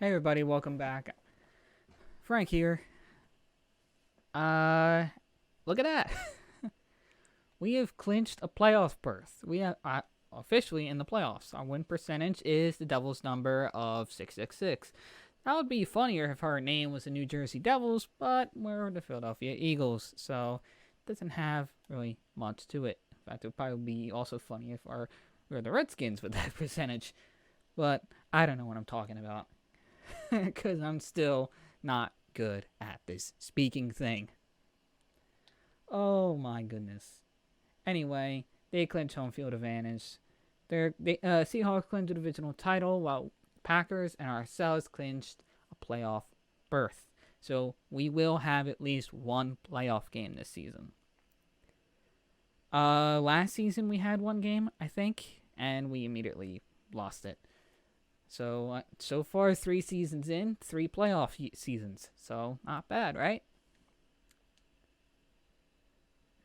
Hey everybody, welcome back. Frank here. Look at that. We have clinched a playoff berth. We are officially in the playoffs. Our win percentage is the Devils' number of 666. That would be funnier if our name was the New Jersey Devils, but we're the Philadelphia Eagles, so it doesn't have really much to it. In fact, it would probably be also funny if we were the Redskins with that percentage. But I don't know what I'm talking about. Because I'm still not good at this speaking thing. Oh my goodness. Anyway, they clinched home field advantage. Seahawks clinched the divisional title, while Packers and ourselves clinched a playoff berth. So we will have at least one playoff game this season. Last season we had one game, I think, and we immediately lost it. So far, 3 seasons in, 3 playoff seasons. So, not bad, right?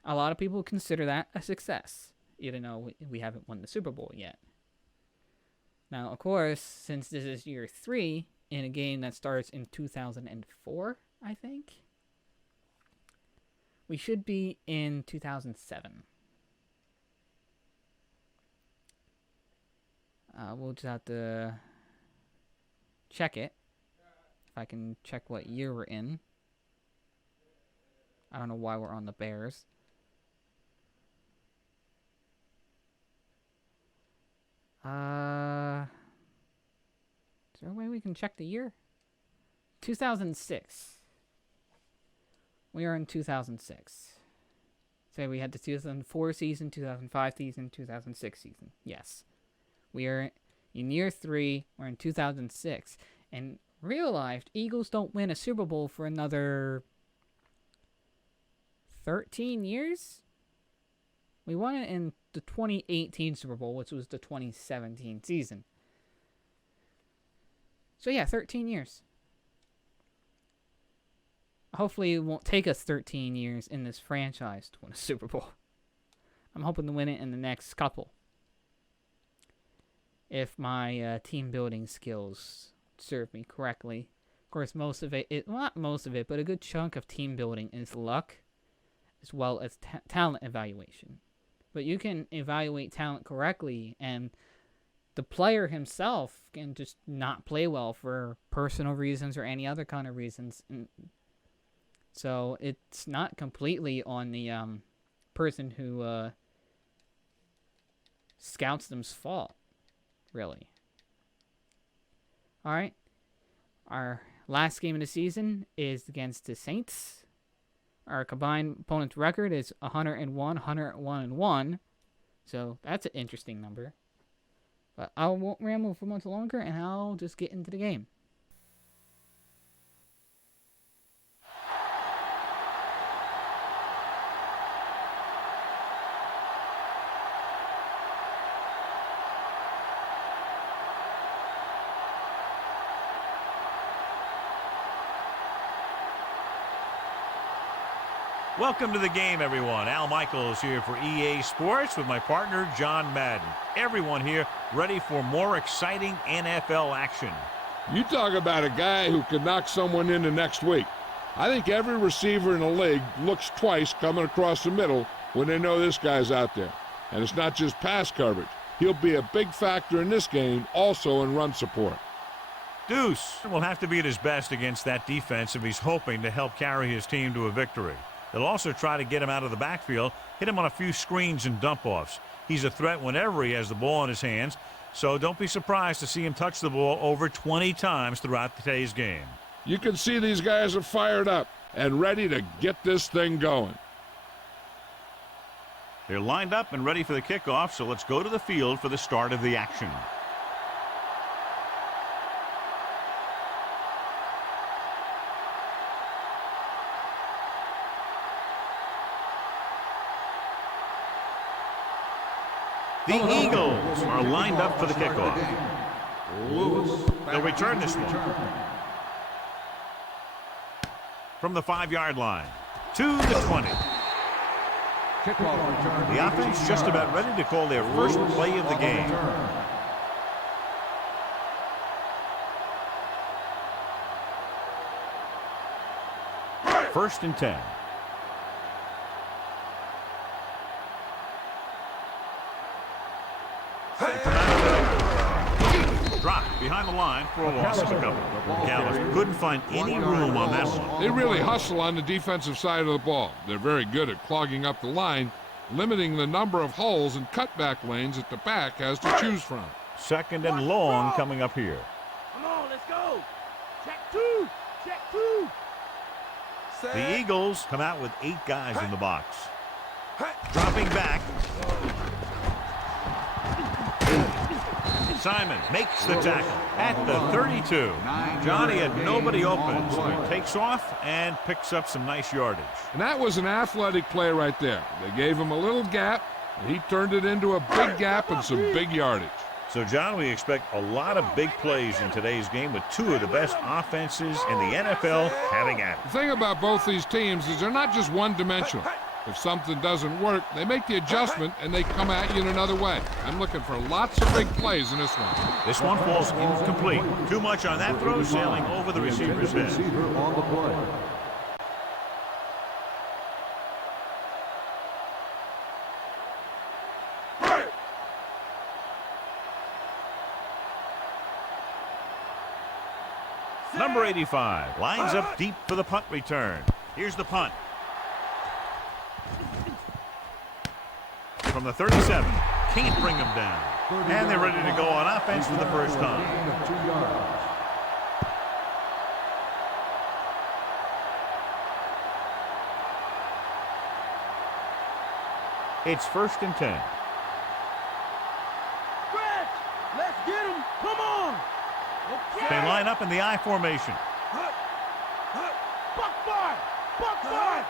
A lot of people consider that a success, even though we haven't won the Super Bowl yet. Now, of course, since this is year 3 in a game that starts in 2004, I think, we should be in 2007. We'll just have to check it. If I can check what year we're in. I don't know why we're on the Bears. Is there a way we can check the year? 2006. We are in 2006. Say we had the 2004 season, 2005 season, 2006 season. Yes. We are in year 3. We're in 2006. And real life, Eagles don't win a Super Bowl for another 13 years? We won it in the 2018 Super Bowl, which was the 2017 season. So yeah, 13 years. Hopefully it won't take us 13 years in this franchise to win a Super Bowl. I'm hoping to win it in the next couple. If my team building skills serve me correctly. Of course, most of it, well, not most of it, but a good chunk of team building is luck, as well as talent evaluation. But you can evaluate talent correctly, and the player himself can just not play well for personal reasons or any other kind of reasons. And so it's not completely on the person who scouts them's fault. Really. Alright. Our last game of the season is against the Saints. Our combined opponent's record is 101-101. So that's an interesting number. But I won't ramble for much longer, and I'll just get into the game. Welcome to the game, everyone. Al Michaels here for EA Sports with my partner, John Madden. Everyone here ready for more exciting NFL action. You talk about a guy who could knock someone into next week. I think every receiver in the league looks twice coming across the middle when they know this guy's out there. And it's not just pass coverage. He'll be a big factor in this game, also in run support. Deuce will have to be at his best against that defense if he's hoping to help carry his team to a victory. They'll also try to get him out of the backfield, hit him on a few screens and dump-offs. He's a threat whenever he has the ball in his hands, so don't be surprised to see him touch the ball over 20 times throughout today's game. You can see these guys are fired up and ready to get this thing going. They're lined up and ready for the kickoff, so let's go to the field for the start of the action. The Eagles are lined up for the kickoff. They'll return this one from the 5-yard line to the 20. The offense just about ready to call their first play of the game. First and 10. Dropped behind the line for a loss of a couple. Callis couldn't find any room on that one. They really hustle on the defensive side of the ball. They're very good at clogging up the line, limiting the number of holes and cutback lanes that the back has to choose from. Second and long coming up here. Come on, let's go. Check two. Check two. The Eagles come out with 8 guys in the box. Dropping back. Simon makes the tackle at the 32. Johnny had nobody open, so he takes off and picks up some nice yardage. And that was an athletic play right there. They gave him a little gap, and he turned it into a big gap and some big yardage. So, John, we expect a lot of big plays in today's game with 2 of the best offenses in the NFL having at it. The thing about both these teams is they're not just one-dimensional. If something doesn't work, they make the adjustment and they come at you in another way. I'm looking for lots of big plays in this one. This one falls incomplete. Too much on that throw, sailing over the receiver's head. Number 85 lines up deep for the punt return. Here's the punt. From the 37, can't bring them down. And they're ready to go on offense for the first time. It's first and 10. Stretch. Let's get him. Come on. Okay. They line up in the I formation. Buck five. Buck five.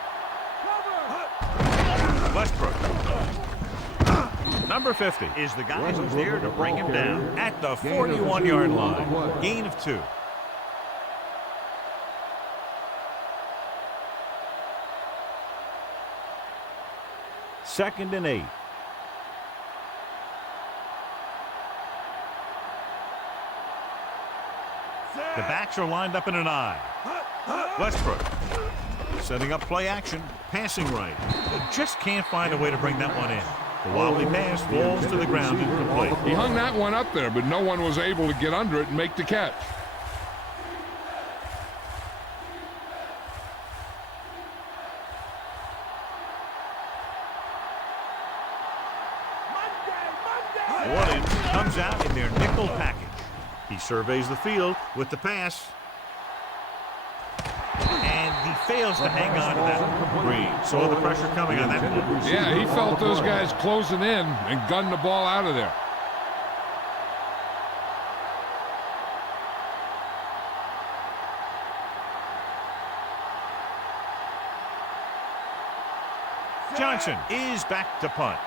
Cover. Westbrook. Number 50 is the guy who's there to bring him down at the 41-yard line. Gain of 2. Second and 8. The backs are lined up in an I. Westbrook setting up play action, passing right. He just can't find a way to bring that one in. The wobbly pass falls to the ground incomplete. He hung that one up there, but no one was able to get under it and make the catch. Warden comes out in their nickel package. He surveys the field with the pass. And he fails to hang on to that. Green saw the pressure coming on that one. Yeah, he felt those guys closing in and gunned the ball out of there. Johnson is back to punt.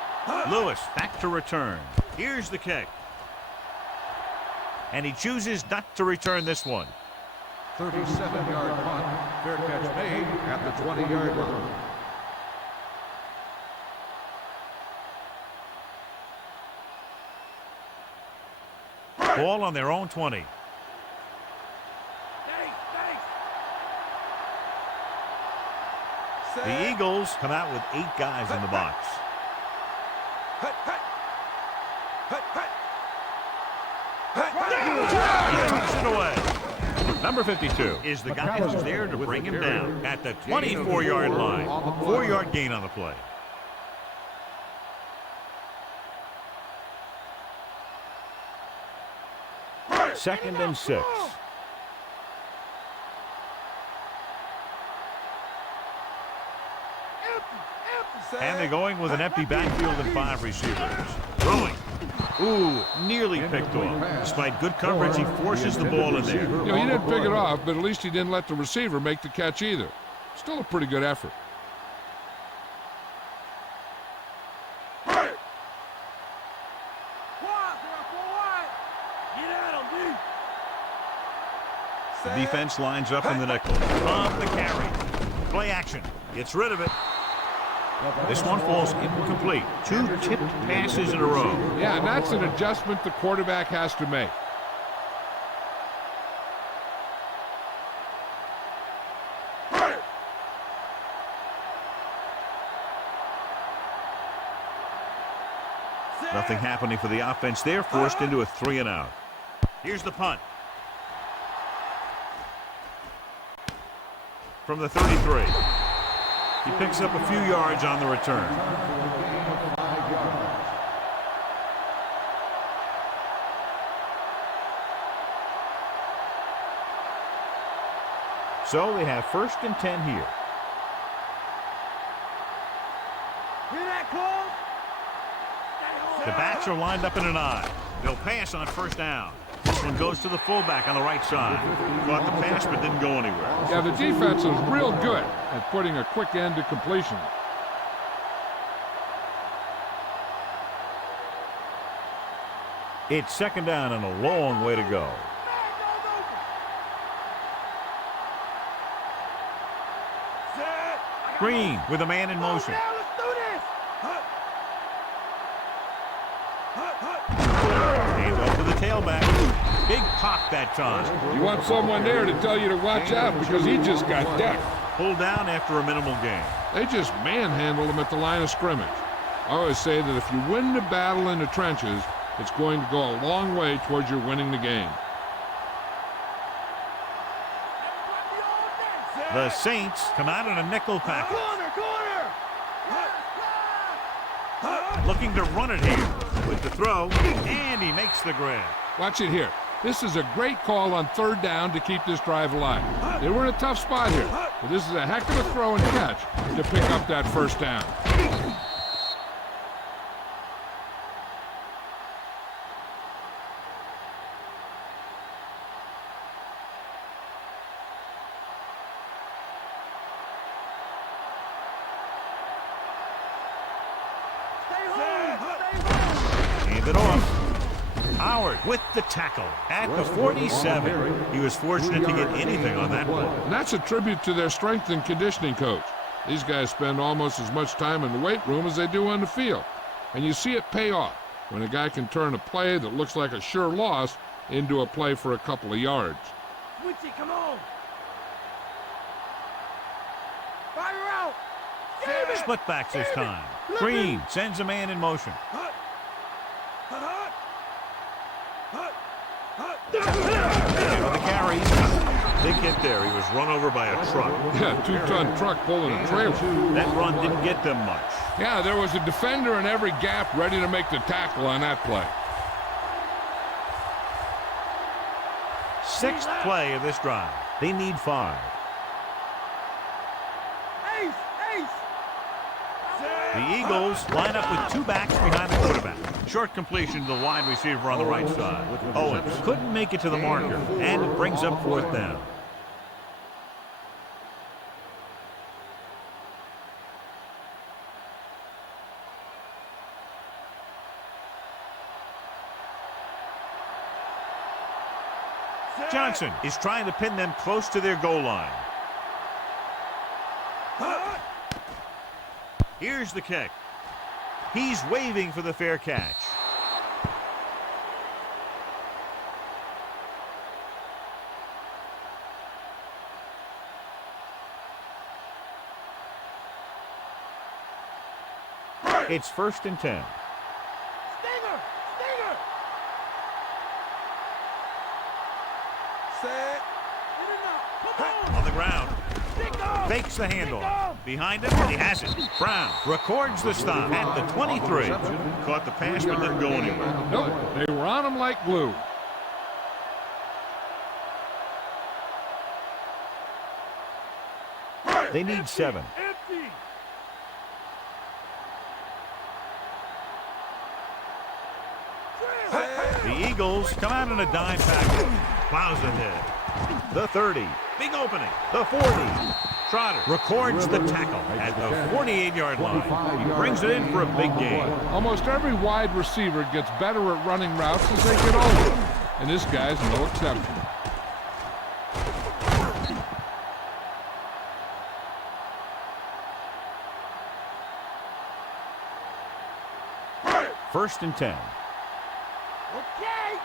Lewis back to return. Here's the kick. And he chooses not to return this one. 37-yard punt. Fair catch made at the 20-yard line. Ball on their own 20. The Eagles come out with 8 guys in the box. He takes it away. Number 52 is the guy who's there to bring him down at the 24-yard line. 4-yard gain on the play. Second and 6. And they're going with an empty backfield and 5 receivers. Throwing. Ooh, nearly picked off. Despite good coverage, he forces the ball in there. You know, he didn't pick it off, but at least he didn't let the receiver make the catch either. Still a pretty good effort. The defense lines up in the nickel. On the carry. Play action. Gets rid of it. This one falls incomplete. 2 tipped passes in a row. Yeah, and that's an adjustment the quarterback has to make. Nothing happening for the offense. They're forced into a 3-and-out. Here's the punt. From the 33. He picks up a few yards on the return. So they have 1st and 10 here. Hear that call? The backs are lined up in an I. They'll pass on 1st down. This one goes to the fullback on the right side. Caught the pass but didn't go anywhere. Yeah, the defense is real good at putting a quick end to completion. It's 2nd down and a long way to go. Green with a man in motion. Hand off to the tailback. Big pop that time. You want someone there to tell you to watch out because he just got decked. Pulled down after a minimal gain. They just manhandled him at the line of scrimmage. I always say that if you win the battle in the trenches, it's going to go a long way towards your winning the game. The Saints come out in a nickel package. Looking to run it here with the throw, and he makes the grab. Watch it here. This is a great call on 3rd down to keep this drive alive. They were in a tough spot here, but this is a heck of a throw and catch to pick up that 1st down. Hand it off. Howard with the tackle at the 47. He was fortunate to get anything on that one. And that's a tribute to their strength and conditioning coach. These guys spend almost as much time in the weight room as they do on the field. And you see it pay off when a guy can turn a play that looks like a sure loss into a play for a couple of yards. Switchy, come on. Fire out. Split backs this time. Green sends a man in motion. And the carry. Big hit there. He was run over by a truck. Yeah, 2-ton truck pulling a trailer. That run didn't get them much. Yeah, there was a defender in every gap ready to make the tackle on that play. 6th play of this drive. They need 5. Ace, ace. The Eagles line up with 2 backs behind the quarterback. Short completion to the wide receiver on the right side. Owens couldn't make it to the marker, and it brings up 4th down. Johnson is trying to pin them close to their goal line. Here's the kick. He's waving for the fair catch. It's 1st and 10. Stinger, Stinger. Set. Get it up. Come on. On the ground. Stinger. Fakes the handoff. Behind him, and he has it. Brown records the stop at the 23. Caught the pass, but didn't go anywhere. Nope, they were on him like glue. They need 7. Empty. The Eagles come out in a dime package. Plows ahead. The 30. Big opening. The 40. Trotter records the tackle at the 48-yard line. He brings it in for a big gain. Almost every wide receiver gets better at running routes as they get older, and this guy's no exception. First and 10. Okay.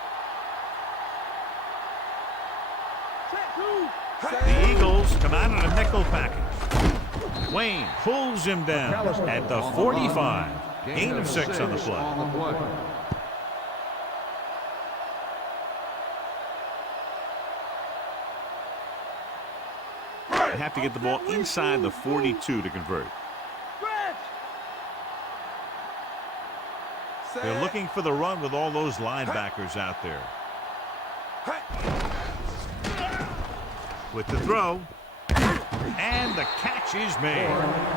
Check 2. The Eagles come out in a nickel package. Wayne pulls him down at the 45. Gain of 6 on the play. They have to get the ball inside the 42 to convert. They're looking for the run with all those linebackers out there. With the throw. And the catch is made.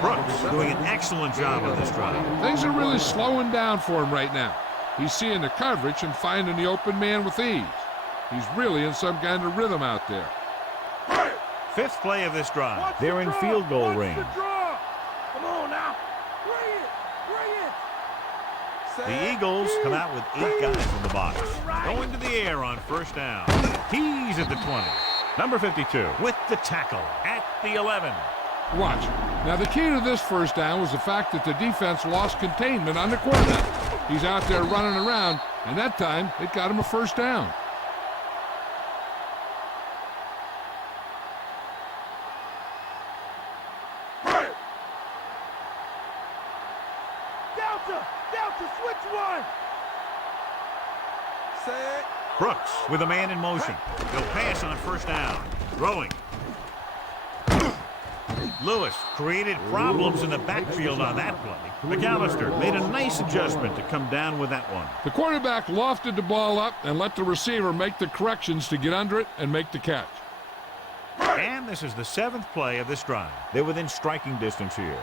Brooks doing an excellent job on this drive. Things are really slowing down for him right now. He's seeing the coverage and finding the open man with ease. He's really in some kind of rhythm out there. 5th play of this drive. They're in field goal range. Come on now. Bring it. The Eagles come out with 8 guys in the box. Going to the air on 1st down. He's at the 20. Number 52 with the tackle at the 11. Watch. Now, the key to this 1st down was the fact that the defense lost containment on the quarterback. He's out there running around, and that time it got him a 1st down. Delta, switch one. Set. Brooks with a man in motion. He'll pass on 1st down. Throwing. Lewis created problems in the backfield on that play. McAllister made a nice adjustment to come down with that one. The quarterback lofted the ball up and let the receiver make the corrections to get under it and make the catch. And this is the 7th play of this drive. They're within striking distance here.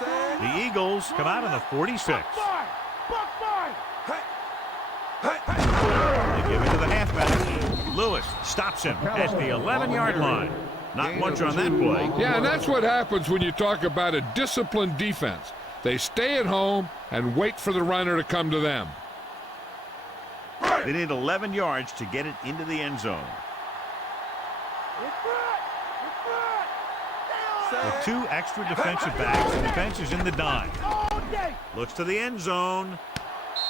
The Eagles come out on the 46. They give it to the halfback. Lewis stops him at the 11-yard line. Not much on that play. Yeah, and that's what happens when you talk about a disciplined defense. They stay at home and wait for the runner to come to them. They need 11 yards to get it into the end zone. With 2 extra defensive backs, the defense is in the dime. Looks to the end zone.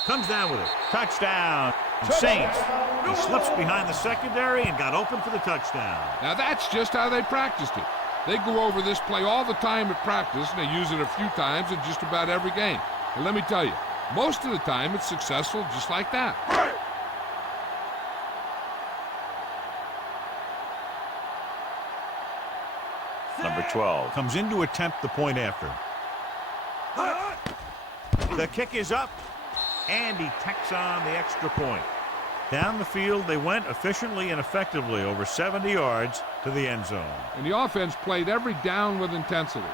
Comes down with it. Touchdown. Saints. He slips behind the secondary and got open for the touchdown. Now that's just how they practiced it. They go over this play all the time at practice, and they use it a few times in just about every game. And let me tell you, most of the time it's successful just like that. Number 12 comes in to attempt the point after. The kick is up, and he tacks on the extra point. Down the field they went efficiently and effectively over 70 yards to the end zone. And the offense played every down with intensity.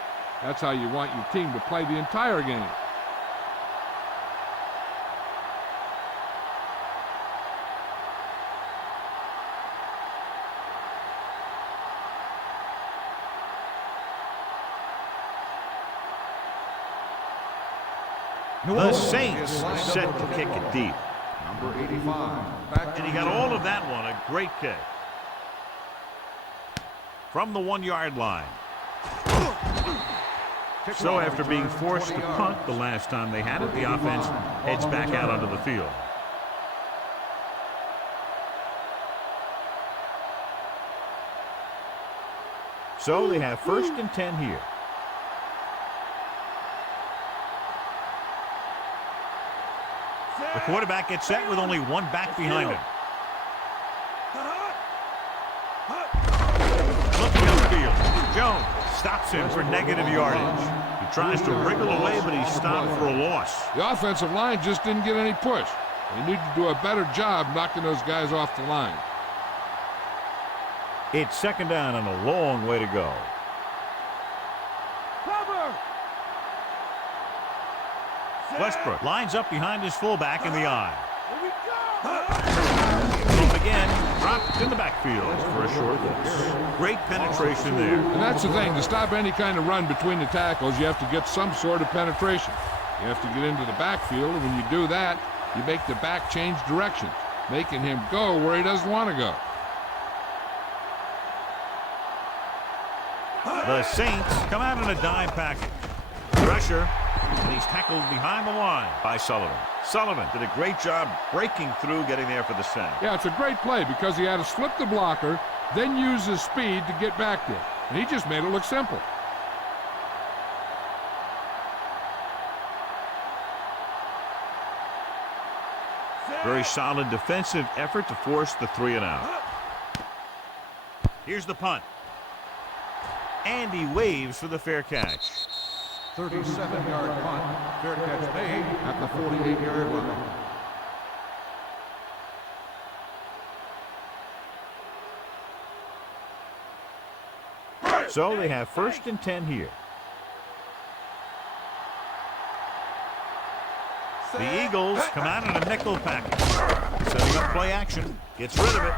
That's how you want your team to play the entire game. The Saints set to kick it deep. Number 85. And he got all of that one. A great kick. From the 1-yard line. So after being forced to punt the last time they had it, the offense heads back out onto the field. So they have 1st and 10 here. The quarterback gets set with only 1 back behind him. Looking upfield. Jones stops him for negative yardage. He tries to wriggle away, but he's stopped for a loss. The offensive line just didn't get any push. They need to do a better job knocking those guys off the line. It's 2nd down and a long way to go. Westbrook lines up behind his fullback in the eye. Up again, dropped in the backfield for a short loss. Great penetration there. And that's the thing. To stop any kind of run between the tackles, you have to get some sort of penetration. You have to get into the backfield, and when you do that, you make the back change directions, making him go where he doesn't want to go. The Saints come out in a dime package. Pressure. And he's tackled behind the line by Sullivan. Sullivan did a great job breaking through, getting there for the sack. Yeah, it's a great play because he had to slip the blocker, then use his speed to get back there. And he just made it look simple. Very solid defensive effort to force the 3 and out. Here's the punt. And he waves for the fair catch. 37-yard punt. Fair catch made at the 48-yard line. So they have 1st and 10 here. The Eagles come out in a nickel package. Setting up play action. Gets rid of it.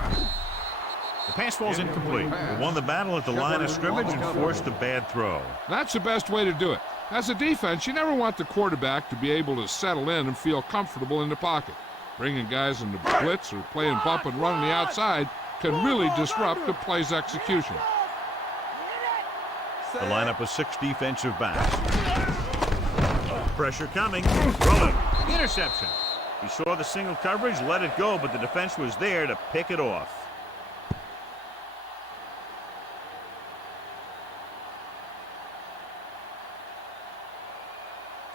The pass falls incomplete. They won the battle at the line of scrimmage and forced a bad throw. That's the best way to do it. As a defense, you never want the quarterback to be able to settle in and feel comfortable in the pocket. Bringing guys into blitz or playing bump and run on the outside can really disrupt the play's execution. The lineup of 6 defensive backs. Pressure coming. Throwing. Interception. He saw the single coverage, let it go, but the defense was there to pick it off.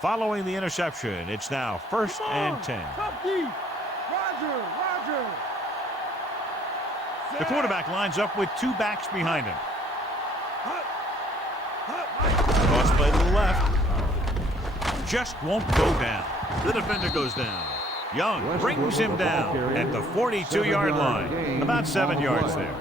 Following the interception, it's now 1st and 10. Roger. The quarterback lines up with 2 backs behind him. Cross play to the left. Just won't go down. The defender goes down. Young brings him down at the 42-yard line. About 7 yards there.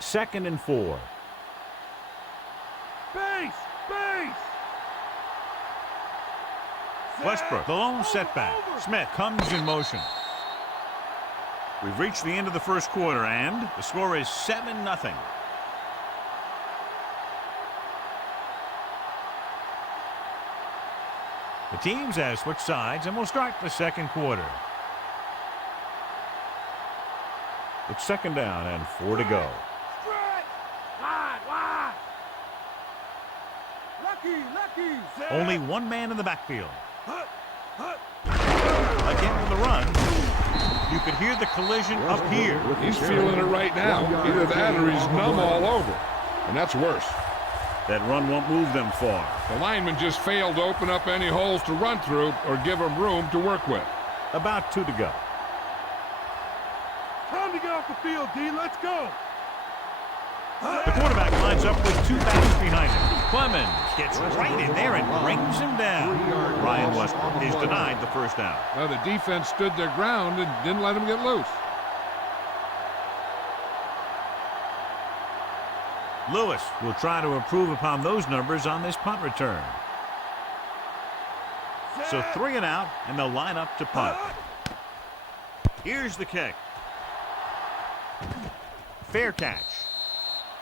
Second and 4. Base. Westbrook, the lone setback. Smith comes in motion. We've reached the end of the first quarter, and the score is 7-0. The teams have switched sides, and we'll start the second quarter. It's 2nd down and 4 to go. Wide. Lucky. Only 1 man in the backfield. Again with the run. You could hear the collision up here. He's feeling it right now. Either that or he's numb all over. And that's worse. That run won't move them far. The lineman just failed to open up any holes to run through or give him room to work with. About 2 to go. Time to get off the field, D. Let's go. The quarterback lines up with 2 backs behind him. Clemens gets right in there and brings him down. Ryan Westbrook is denied the first down. Well, the defense stood their ground and didn't let him get loose. Lewis will try to improve upon those numbers on this punt return. So 3 and out, and they'll line up to punt. Here's the kick. Fair catch.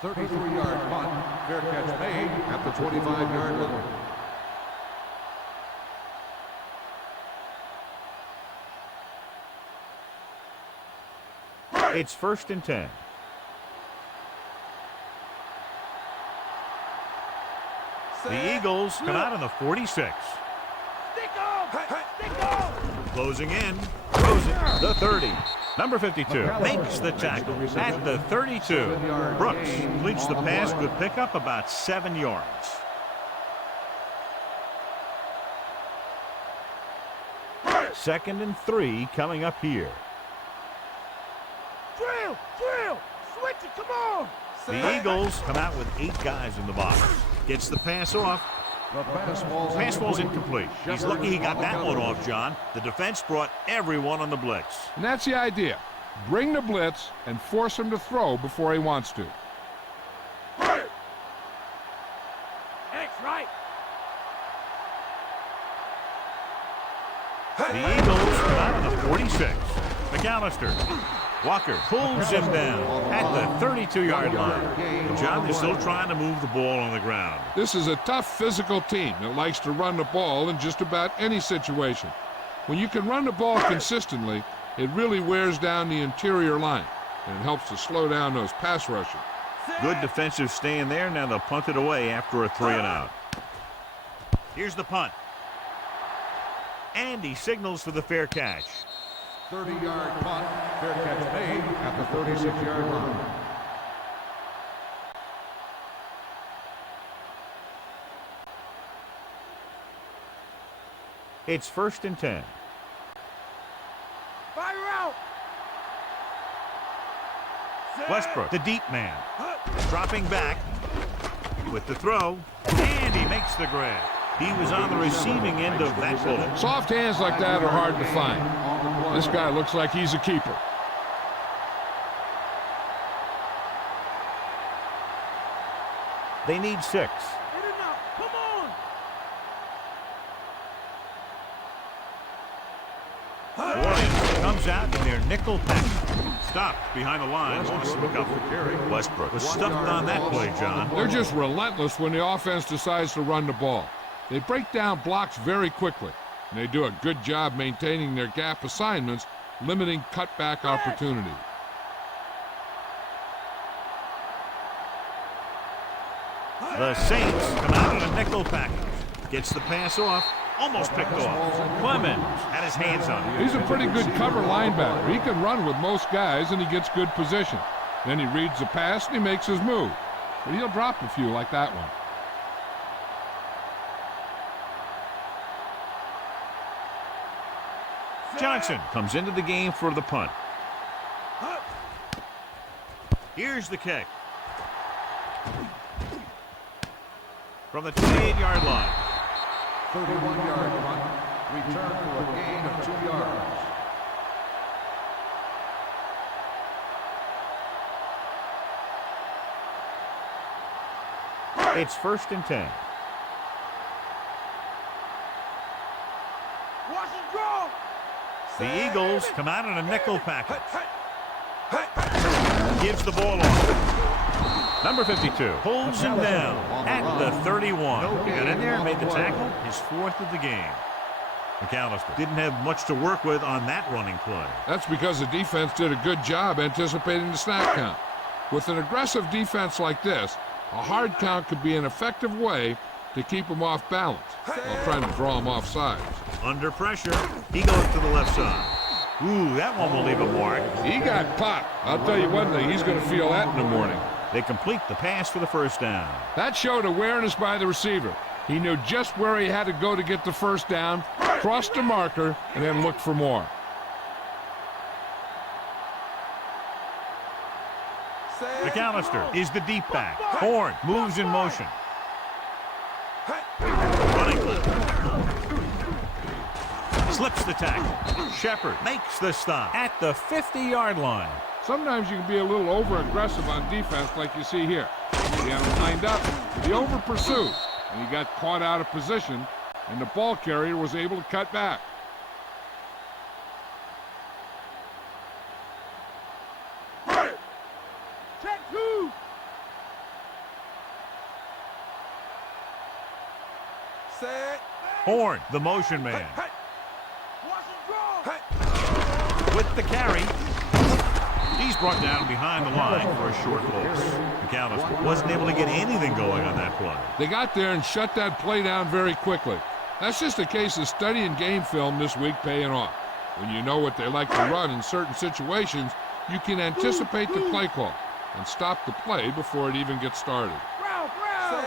33-yard punt. Fair catch made at the 25-yard line. It's 1st and 10. The Eagles come out on the 46. Stick on. Closing in. Throws it. The 30. Number 52 makes the tackle at the 32. Brooks completes the pass. Good pickup, about 7 yards. Second and 3 coming up here. Drill. Switch it. Come on. The Eagles come out with 8 guys in the box. Gets the pass off. The Pass ball's incomplete. He's lucky he got that one off, John. The defense brought everyone on the blitz. And that's the idea. Bring the blitz and force him to throw before he wants to. X right. The Eagles come out on the 46. McAllister. Walker pulls him down at the 32-yard line. And John, they're still trying to move the ball on the ground. This is a tough physical team that likes to run the ball in just about any situation. When you can run the ball consistently, it really wears down the interior line, and it helps to slow down those pass rushers. Good defensive stand there. Now they'll punt it away after a 3 and out. Here's the punt. And he signals for the fair catch. 30-yard punt. Fair catch made at the 36-yard line. It's 1st and 10. Fire out. Westbrook, the deep man, dropping back with the throw, and he makes the grab. He was on the receiving end of that bullet. Soft hands like that are hard to find. This guy looks like he's a keeper. They need 6. Get it now. Come on. Warren comes out in their nickel package. Stopped behind the line. Lost the carry. Westbrook was stuffed on that play, John. They're just relentless when the offense decides to run the ball. They break down blocks very quickly, and they do a good job maintaining their gap assignments, limiting cutback opportunities. The Saints come out in a nickel package. Gets the pass off. Almost picked off. Clemens had his hands on it. He's a pretty good cover linebacker. He can run with most guys, and he gets good position. Then he reads the pass, and he makes his move. But he'll drop a few like that one. Johnson comes into the game for the punt. Here's the kick. From the 28-yard line. 31-yard punt. Return for a gain of 2 yards. It's 1st and 10. Watch it go. The Eagles come out in a nickel package. Gives the ball off. Number 52 pulls him down at the 31. He got in there, made the tackle, his 4th of the game. McAllister didn't have much to work with on that running play. That's because the defense did a good job anticipating the snap count. With an aggressive defense like this, a hard count could be an effective way to keep him off balance while trying to draw him off sides. Under pressure, he goes to the left side. Ooh, that one will leave a mark. He got popped. I'll tell you one thing, he's going to feel that in the morning. They complete the pass for the 1st down. That showed awareness by the receiver. He knew just where he had to go to get the 1st down, crossed the marker, and then looked for more. McAllister is the deep back. Horn moves in motion. Running left. Slips the tackle. Shepard makes the stop at the 50-yard line. Sometimes you can be a little over-aggressive on defense like you see here. He had him lined up, he over-pursued, and he got caught out of position, and the ball carrier was able to cut back. Check 2. Set. Horn, the motion man. Watch it go. With the carry. He's brought down behind the line for a short loss. McAllister wasn't able to get anything going on that play. They got there and shut that play down very quickly. That's just a case of studying game film this week paying off. When you know what they like to run in certain situations, you can anticipate the play call and stop the play before it even gets started.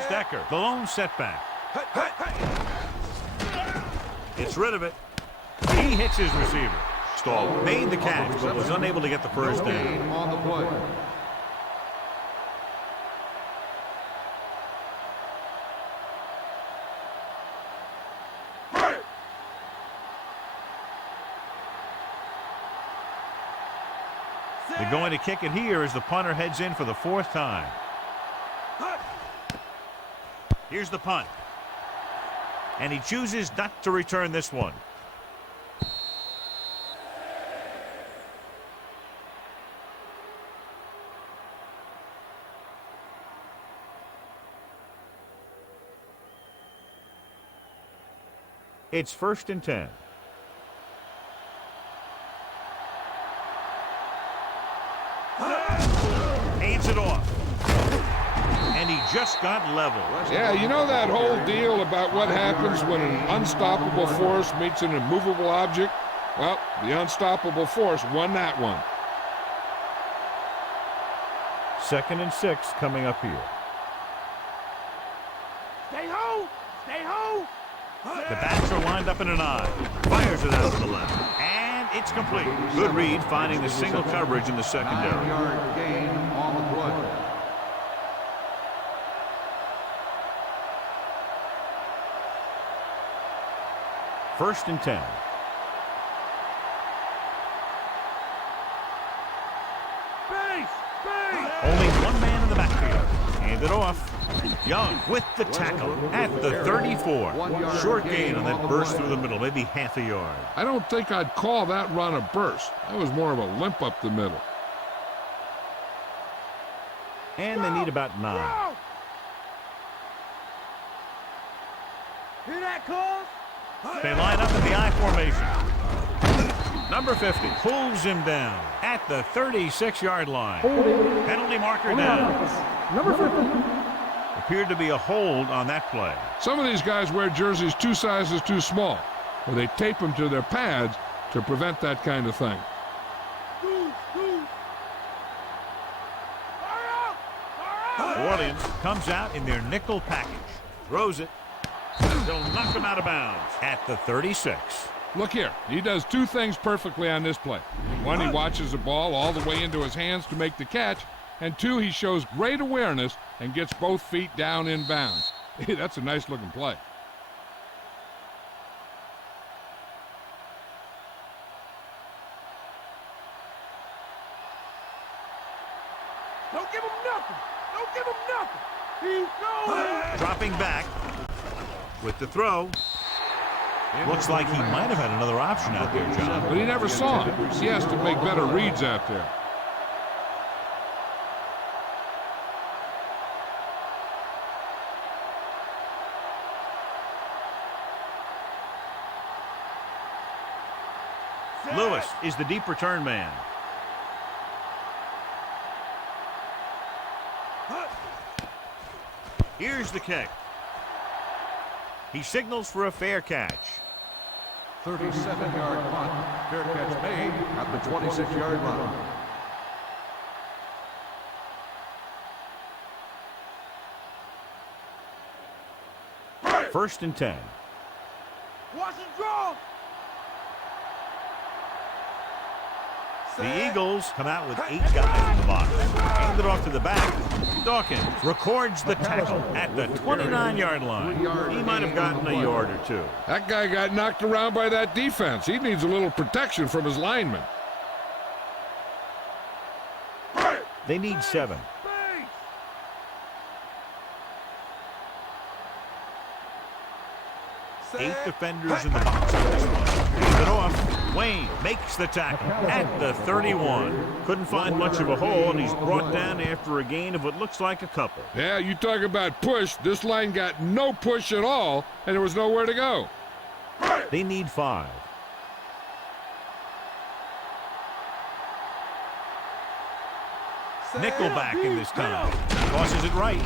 Stecker, the lone setback. Gets rid of it. He hits his receiver. Stahl made the catch, but was unable to get the 1st down. On the play. They're going to kick it here as the punter heads in for the 4th time. Here's the punt. And he chooses not to return this one. It's 1st and 10. Hands it off. And he just got level. Yeah, you know that whole deal about what happens when an unstoppable force meets an immovable object? Well, the unstoppable force won that one. 2nd and 6 coming up here. Stay home. Stay home. The bats are lined up in an I. Fires it out to the left. And it's complete. Good read, finding the single coverage in the secondary. 9-yard gain on the play. First and 10. Only one man in the backfield. Hand it off. Young with the tackle at the 34. Short gain on that burst through the middle, maybe half a yard. I don't think I'd call that run a burst. That was more of a limp up the middle. And they need about 9. Here that comes. They line up in the I formation. Number 50 pulls him down at the 36-yard line. Penalty marker down. Number 50. Appeared to be a hold on that play. Some of these guys wear jerseys 2 sizes too small, or they tape them to their pads to prevent that kind of thing. New Orleans comes out in their nickel package. Throws it. They'll knock him out of bounds at the 36. Look here, he does 2 things perfectly on this play. 1, he watches the ball all the way into his hands to make the catch, and 2, he shows great awareness and gets both feet down in bounds. That's a nice looking play. Don't give him nothing. Don't give him nothing. He's going. Dropping back with the throw. Looks like he might have had another option out there, John. But he never saw it. He has to make better reads out there. Lewis is the deep return man. Here's the kick. He signals for a fair catch. 37-yard punt. Fair catch made at the 26-yard line. First and 10. Watch it draw. The Eagles come out with 8 guys in the box. Hand it off to the back. Dawkins records the tackle at the 29-yard line. He might have gotten a yard or 2. That guy got knocked around by that defense. He needs a little protection from his linemen. They need 7. Eight defenders in the box on this one. Hands it off. Wayne makes the tackle at the 31. Couldn't find much of a hole, and he's brought down after a gain of what looks like a couple. Yeah, you talk about push. This line got no push at all, and there was nowhere to go. They need 5. Nickelback in this time. Tosses it right.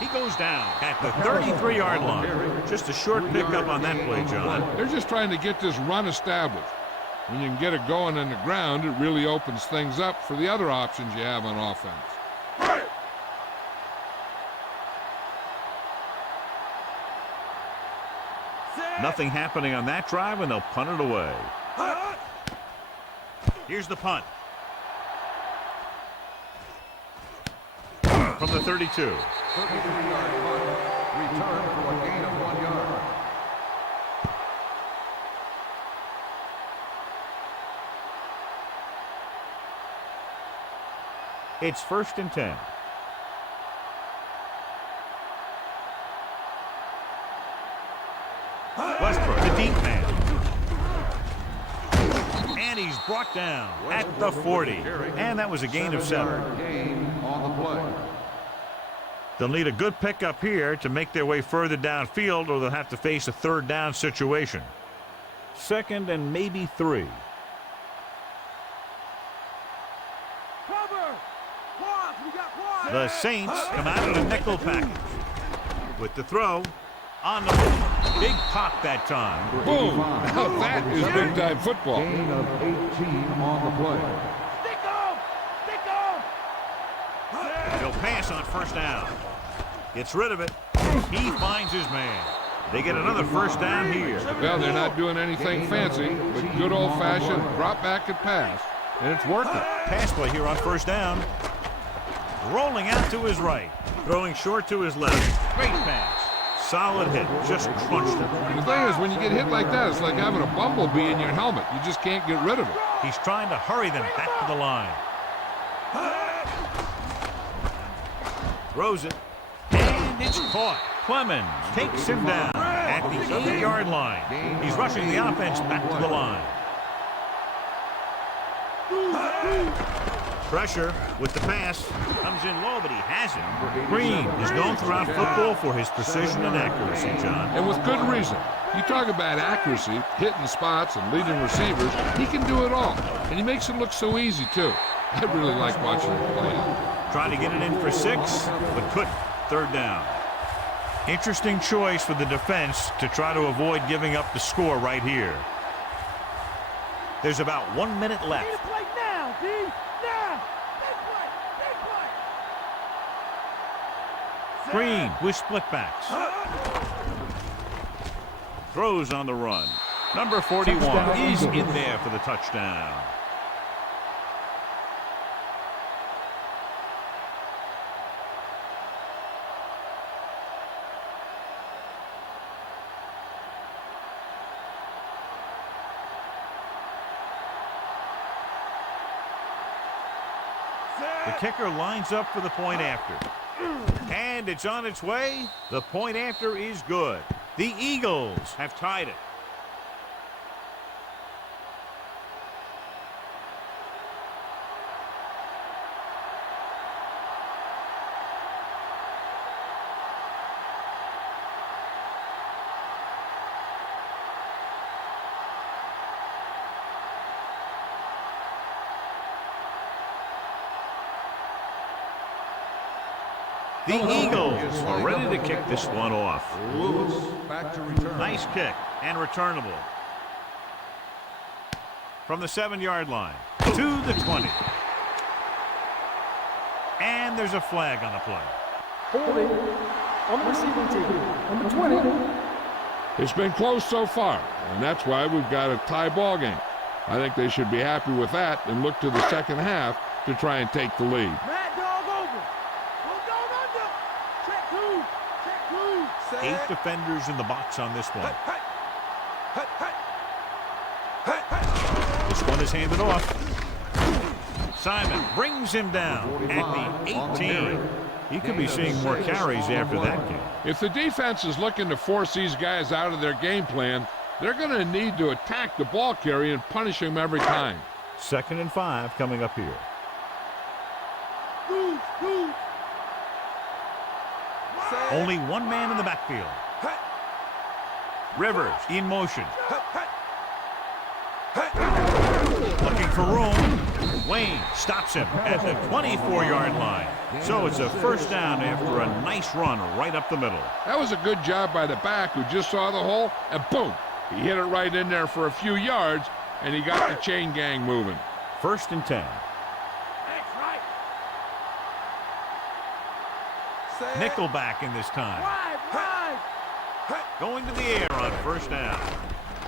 He goes down at the 33-yard line. Just a short pickup on that play, John. They're just trying to get this run established. When you can get it going on the ground, it really opens things up for the other options you have on offense. Nothing happening on that drive, and they'll punt it away. Here's the punt. From the 32. 33-yard punt. Return for a gain of 1 yard. It's first and 10. Westbrook, the deep man. And he's brought down at the 40. And that was a gain of 7. Gain on the play. They'll need a good pickup here to make their way further downfield, or they'll have to face a third down situation. Second and maybe 3. Cover. Quads. We got quads. The Saints come out in a nickel package. With the throw on the move. Big pop that time. Boom! Now that is big-time football. Gain of 18 on the play. Stick 'em. Stick 'em. He'll pass on first down. Gets rid of it. He finds his man. They get another first down here. Well, they're not doing anything fancy, but good old-fashioned drop back and pass, and it's working. Pass play here on first down. Rolling out to his right. Throwing short to his left. Great pass. Solid hit. Just crunched it. The thing is, when you get hit like that, it's like having a bumblebee in your helmet. You just can't get rid of it. He's trying to hurry them back to the line. Throws it. And it's caught. Clemens takes him down at the 8-yard line. He's rushing the offense back to the line. Pressure with the pass. Comes in low, but he has it. Green is known throughout football for his precision and accuracy, John. And with good reason. You talk about accuracy, hitting spots, and leading receivers. He can do it all. And he makes it look so easy, too. I really like watching him play. Trying to get it in for 6, but couldn't. Third down. Interesting choice for the defense to try to avoid giving up the score right here. There's about 1 minute left. Need to play now, D. Now. Big play. Green with splitbacks. Throws on the run. Number 41 is in there for the touchdown. The kicker lines up for the point after. And it's on its way. The point after is good. The Eagles have tied it. The Eagles are ready to kick this one off. Lewis back to return. Nice kick and returnable. From the 7-yard line to the 20. And there's a flag on the play. Holding on the receiving team. Number 20. It's been close so far, and that's why we've got a tie ball game. I think they should be happy with that and look to the second half to try and take the lead. Mad dog over. Go dog under. Check two. Check two. 8 defenders in the box on this one. This one is handed off. Simon brings him down at the 18. He could be seeing more carries after that game. If the defense is looking to force these guys out of their game plan, they're going to need to attack the ball carrier and punish him every time. 2nd and 5 coming up here. Only one man in the backfield. Rivers in motion. Looking for room. Wayne stops him at the 24-yard line. So it's a first down after a nice run right up the middle. That was a good job by the back who just saw the hole, and boom, he hit it right in there for a few yards, and he got the chain gang moving. 1st and 10. That's right. Nickelback in this time. Wide. Going to the air on 1st down.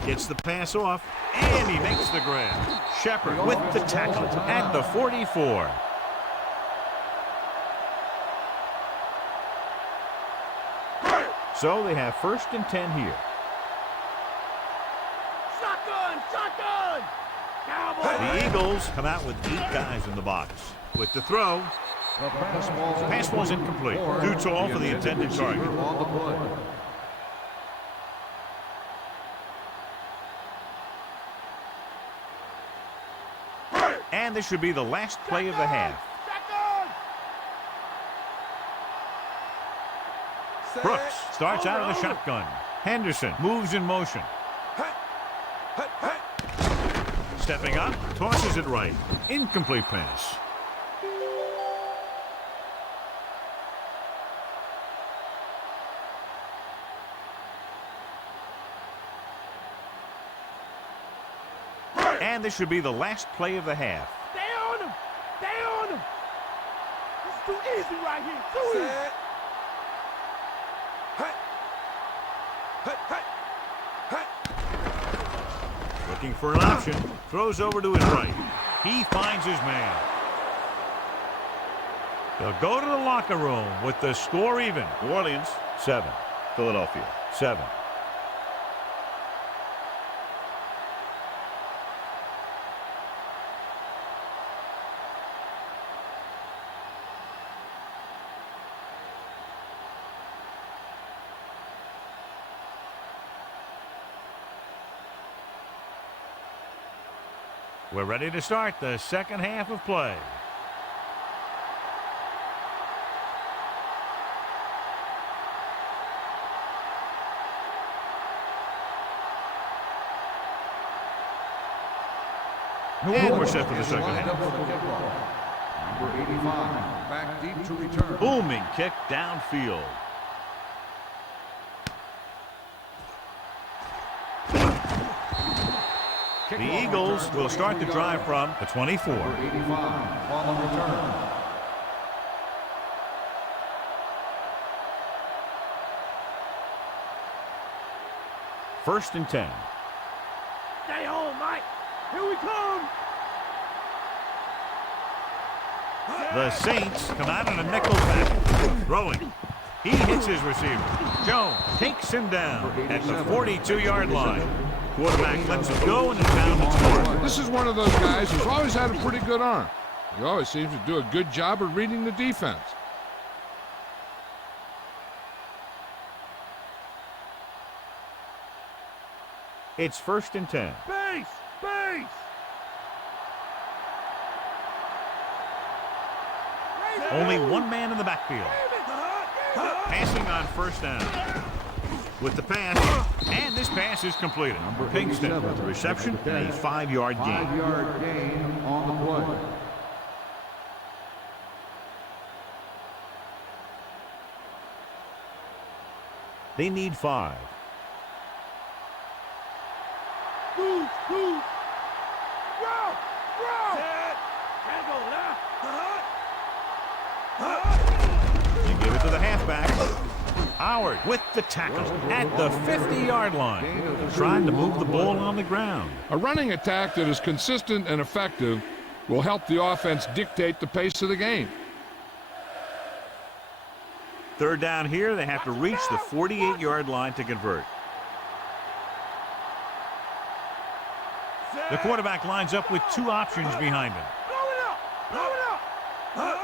Gets the pass off, and he makes the grab. Shepard with the tackle at the 44. So they have 1st and 10 here. Shotgun. Cowboy. The Eagles come out with 8 guys in the box. With the throw, The pass ball's incomplete. Too tall for the intended target. On the play. And this should be the last play of the half. Brooks starts out of the shotgun. Henderson moves in motion. Stepping up, tosses it right. Incomplete pass. And this should be the last play of the half. Stay on him. This is too easy right here. Too easy. Looking for an option. Throws over to his right. He finds his man. They'll go to the locker room with the score even. New Orleans 7. Philadelphia 7. We're ready to start the second half of play. And we're set for the second half. Number 85, back deep to return. Booming kick downfield. The Eagles will start the drive from the 24. Number 85, ball on return. First and 10. Stay home, Mike. Here we come. The Saints come out in a nickel package. Throwing. He hits his receiver. Jones takes him down at the 42-yard line. Quarterback lets him go and is down to score. This is one of those guys who's always had a pretty good arm. He always seems to do a good job of reading the defense. It's first and 10. Base! Base! Only one man in the backfield. Passing on first down. With the pass, and this pass is completed. Pinkston with the reception and a 5-yard gain. 5-yard gain on the play. They need 5. Move! Move! Row! Row! Can't go left! You give it to the halfback. Howard with the tackle at the 50-yard line. Trying to move the ball on the ground. A running attack that is consistent and effective will help the offense dictate the pace of the game. Third down here, they have to reach the 48-yard line to convert. The quarterback lines up with 2 options behind him.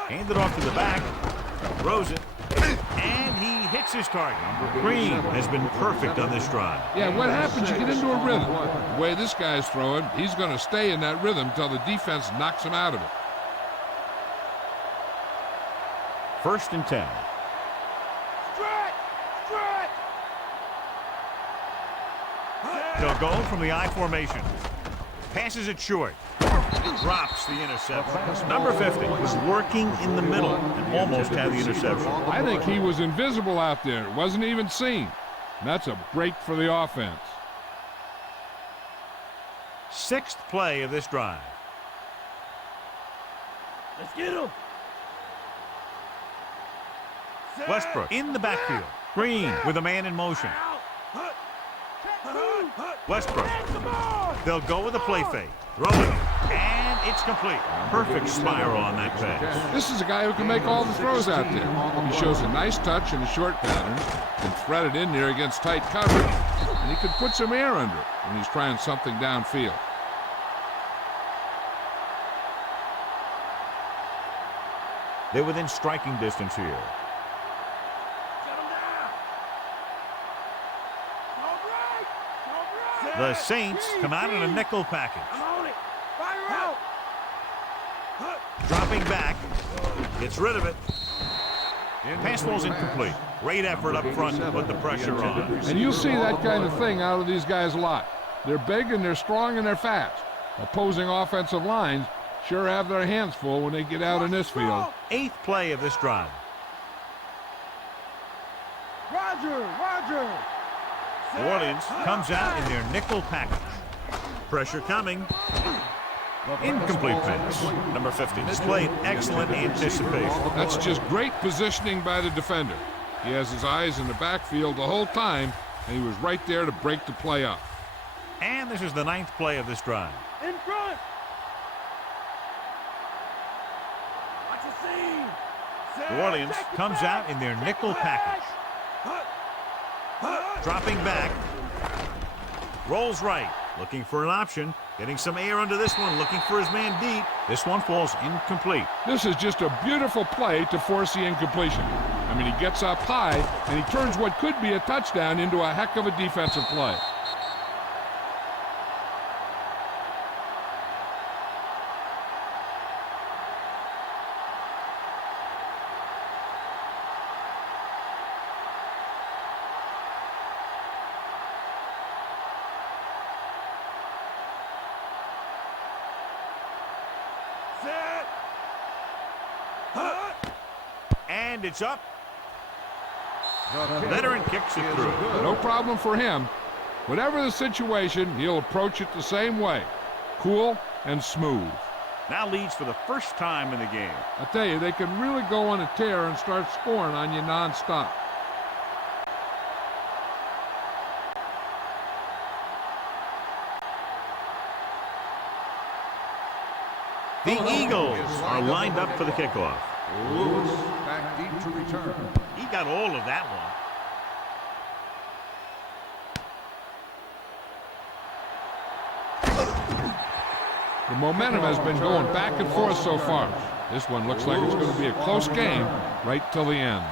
Hand it off to the back. Throws it. And he hits his target. Green has been perfect on this drive. Yeah, what happens? You get into a rhythm. The way this guy's throwing, he's going to stay in that rhythm until the defense knocks him out of it. First and 10. Stretch! Stretch! They'll go from the I formation. Passes it short. Drops the interception. Number 50 was working in the middle and almost had the interception. I think he was invisible out there. It wasn't even seen. And that's a break for the offense. 6th play of this drive. Let's get him! Westbrook in the backfield. Green with a man in motion. Westbrook. They'll go with a play fake. Throw it. And it's complete. Perfect spiral on that pass. This is a guy who can make all the throws out there. He shows a nice touch in a short pattern, can thread it in there against tight coverage, and he can put some air under it when he's trying something downfield. They're within striking distance here. The Saints come out in a nickel package. Dropping back. Gets rid of it. Pass ball's incomplete. Great effort up front to put the pressure on. And you'll see that kind of thing out of these guys a lot. They're big and they're strong and they're fast. Opposing offensive lines sure have their hands full when they get out in this field. 8th play of this drive. Roger! New Orleans comes out in their nickel package. Pressure coming. Incomplete pass. Number 50 displayed excellent anticipation. That's just great positioning by the defender. He has his eyes in the backfield the whole time and he was right there to break the play up. And this is the 9th play of this drive. In front. Watch the seam. New Orleans comes out in their nickel package. Dropping back. Rolls right. Looking for an option. Getting some air under this one. Looking for his man deep. This one falls incomplete. This is just a beautiful play to force the incompletion. I mean, he gets up high, and he turns what could be a touchdown into a heck of a defensive play. And it's up. Veteran kicks it through. No problem for him. Whatever the situation, he'll approach it the same way. Cool and smooth. Now leads for the first time in the game. I tell you, they can really go on a tear and start scoring on you nonstop. The Eagles are lined up for the kickoff. Lewis back deep to return. He got all of that one. The momentum has been going back and forth so far. This one looks like it's going to be a close game right till the end.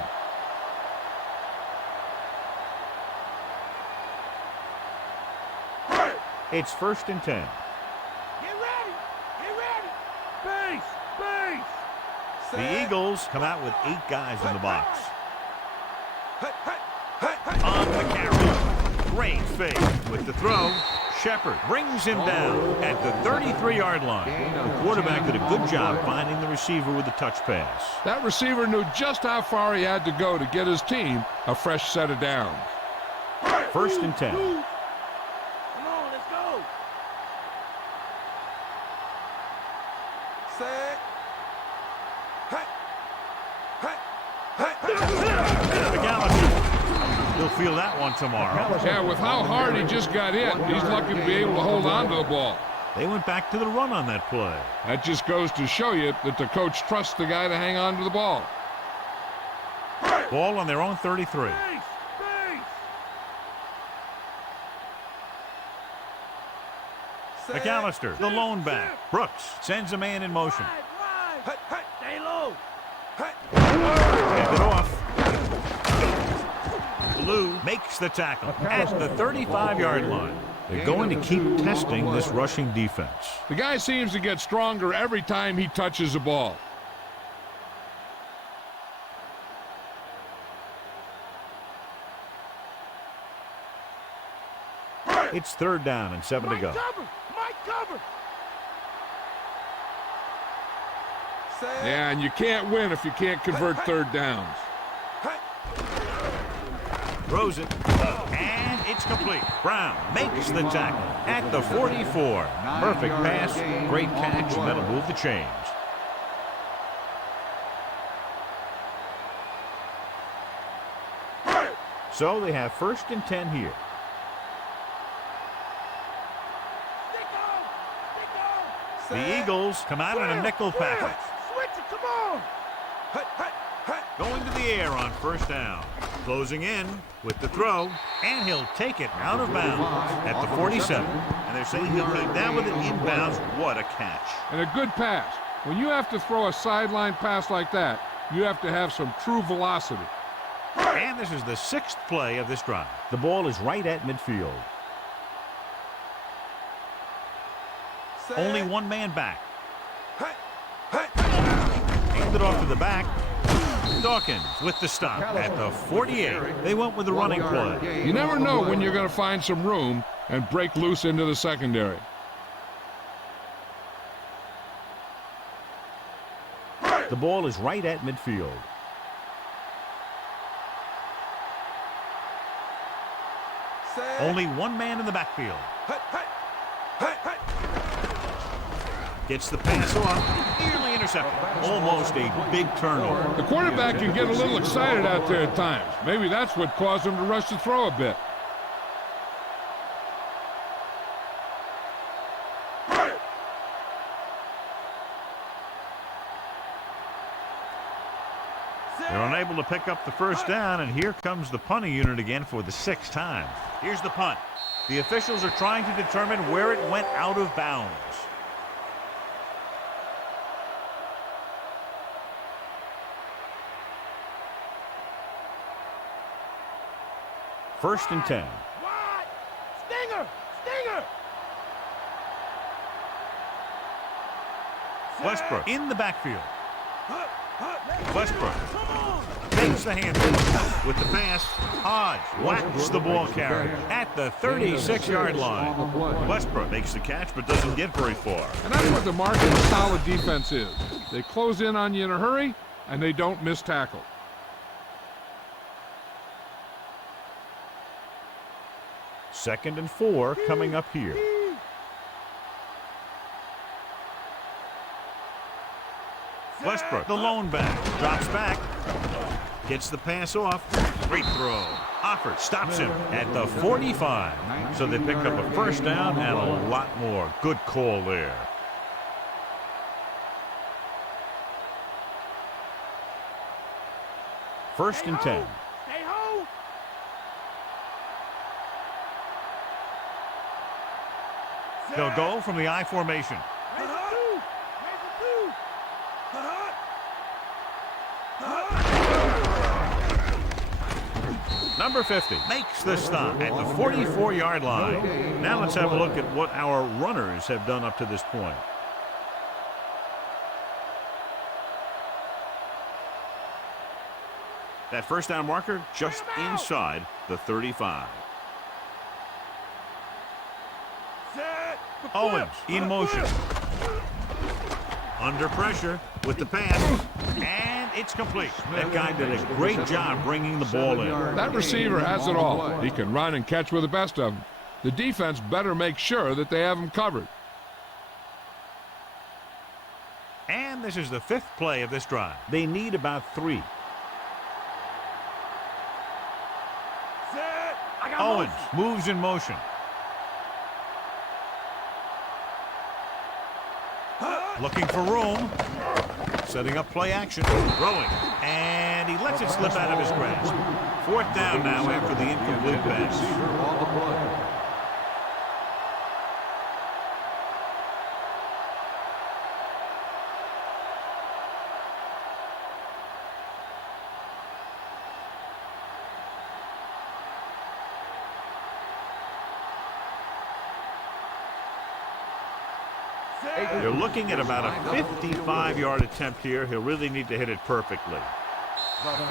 It's 1st and 10. Get ready. Get ready. Base. Base. The Eagles come out with 8 guys in the box. On the carry. Great fake with the throw. Shepard brings him down at the 33-yard line. The quarterback did a good job finding the receiver with the touch pass. That receiver knew just how far he had to go to get his team a fresh set of downs. 1st and 10. Come on, let's go. Set. He'll feel that one tomorrow. Yeah, with how hard he just got hit, he's lucky to be able to hold on to the ball. They went back to the run on that play. That just goes to show you that the coach trusts the guy to hang on to the ball. Ball on their own 33. Base. Base. Set. McAllister, the lone back. Brooks sends a man in motion. Wide. Stay low. Hand it off. Blue makes the tackle at the 35-yard line. They're going to keep testing this rushing defense. The guy seems to get stronger every time he touches the ball. It's 3rd down and 7 to go. Mike cover. Set. Yeah, and you can't win if you can't convert 3rd downs. Throws it, and it's complete. Brown makes the tackle at the 44. Perfect pass, great catch, and that'll move the chains. So they have 1st and 10 here. The Eagles come out in a nickel package. Switch it, come on. Going to the air on 1st down. Closing in with the throw, and he'll take it out of bounds at the 47. And they're saying he'll need that with it inbounds. What a catch. And a good pass. When you have to throw a sideline pass like that, you have to have some true velocity. And this is the 6th play of this drive. The ball is right at midfield. Set. Only one man back. Hand it off to the back. Dawkins with the stop at the 48. They went with the running play. You never know when you're going to find some room and break loose into the secondary. The ball is right at midfield. Set. Only one man in the backfield. Gets the pass off. Nearly intercepted. Almost a big turnover. The quarterback can get a little excited out there at times. Maybe that's what caused him to rush the throw a bit. able to pick up the first down, and here comes the punting unit again for the 6th time. Here's the punt. The officials are trying to determine where it went out of bounds. First and 10. Wide. Stinger. Stinger. Westbrook in the backfield. Westbrook takes the handoff with the pass. Hodge whacks the ball carrier at the 36-yard line. Westbrook makes the catch but doesn't get very far. And that's what the mark of a solid defense is. They close in on you in a hurry, and they don't miss tackle. Second and 4 coming up here. Westbrook, the lone back, drops back, gets the pass off. Great throw. Offord stops him at the 45. So they pick up a first down and a lot more. Good call there. First and 10. Stay home. They'll go from the I formation. Number 50 makes the stop at the 44-yard line. Now let's have a look at what our runners have done up to this point. That first down marker just inside the 35. Owens in motion. Under pressure with the pass. And it's complete. That guy did a great job bringing the ball in. That receiver has it all. He can run and catch with the best of them. The defense better make sure that they have him covered. And this is the 5th play of this drive. They need about 3. Owens moves in motion. Looking for room. Setting up play action. Throwing. And he lets it slip out of his grasp. 4th down now after the incomplete pass. They're looking at about a 55-yard attempt here. He'll really need to hit it perfectly.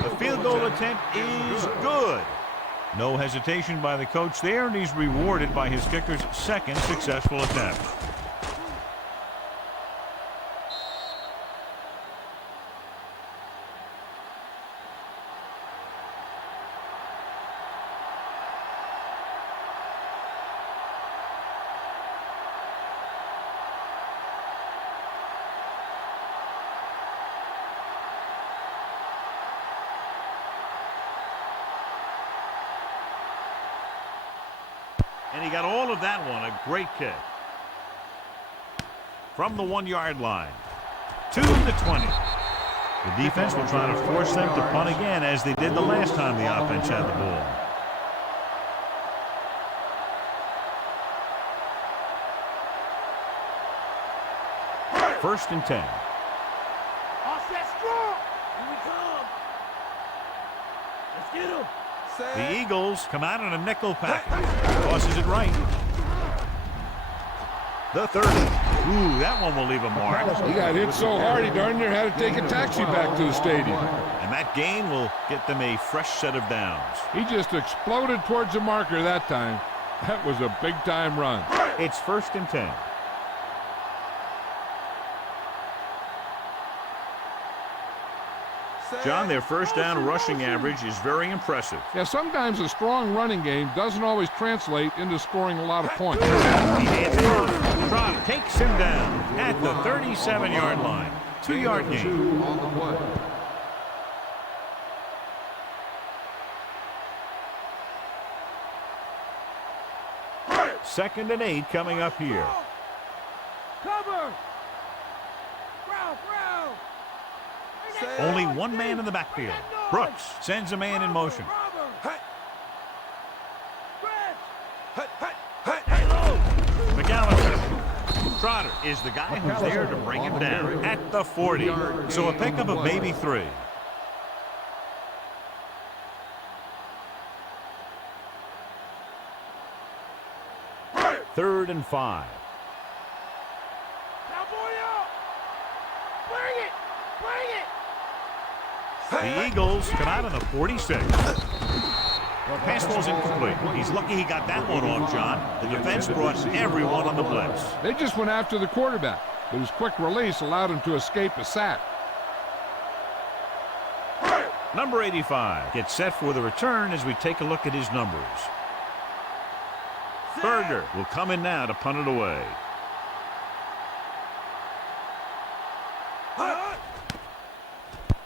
The field goal attempt is good. No hesitation by the coach there, and he's rewarded by his kicker's 2nd successful attempt. And he got all of that one. A great kick. From the 1-yard line to the 20. The defense will try to force them to punt again as they did the last time the offense had the ball. First and 10. Offset strong. Here we come. Let's get him. The Eagles come out in a nickel package. Tosses it right. The 30. Ooh, that one will leave a mark. He got hit so hard he darn near had to take a taxi back to the stadium. And that gain will get them a fresh set of downs. He just exploded towards the marker that time. That was a big-time run. It's first and 10. John, their first down rushing average is very impressive. Yeah, sometimes a strong running game doesn't always translate into scoring a lot of points. He hands it off. Trot takes him down at the 37-yard line. 2-yard gain. Second and 8 coming up here. Cover. Ground. Only one man in the backfield. Brooks sends a man in motion. McAllister. Trotter is the guy who's there to bring him down at the 40. So a pickup of maybe 3. Third and 5. The Eagles come out on the 46. Pass ball's incomplete. He's lucky he got that one off, John. The defense brought everyone on the blitz. They just went after the quarterback, but his quick release allowed him to escape a sack. Number 85 gets set for the return as we take a look at his numbers. Berger will come in now to punt it away.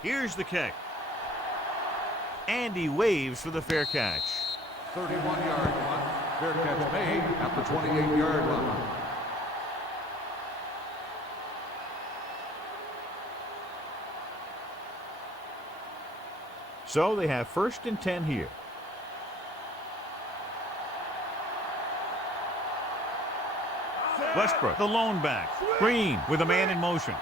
Here's the kick. And he waves for the fair catch. 31-yard punt. Fair catch made at the 28-yard line. So they have 1st and 10 here. Westbrook, the lone back. Green with a man in motion.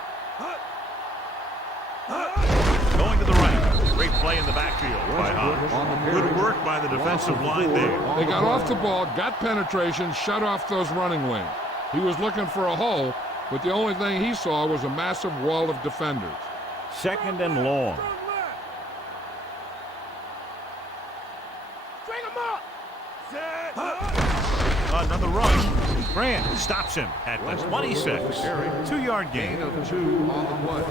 Going to the right. Great play in the backfield by Hodge. Good work by the defensive line there. They got off the ball, got penetration, shut off those running lanes. He was looking for a hole, but the only thing he saw was a massive wall of defenders. 2nd and long. Another run. Grant stops him at the 26. 2-yard gain. Gain of 2 on the play.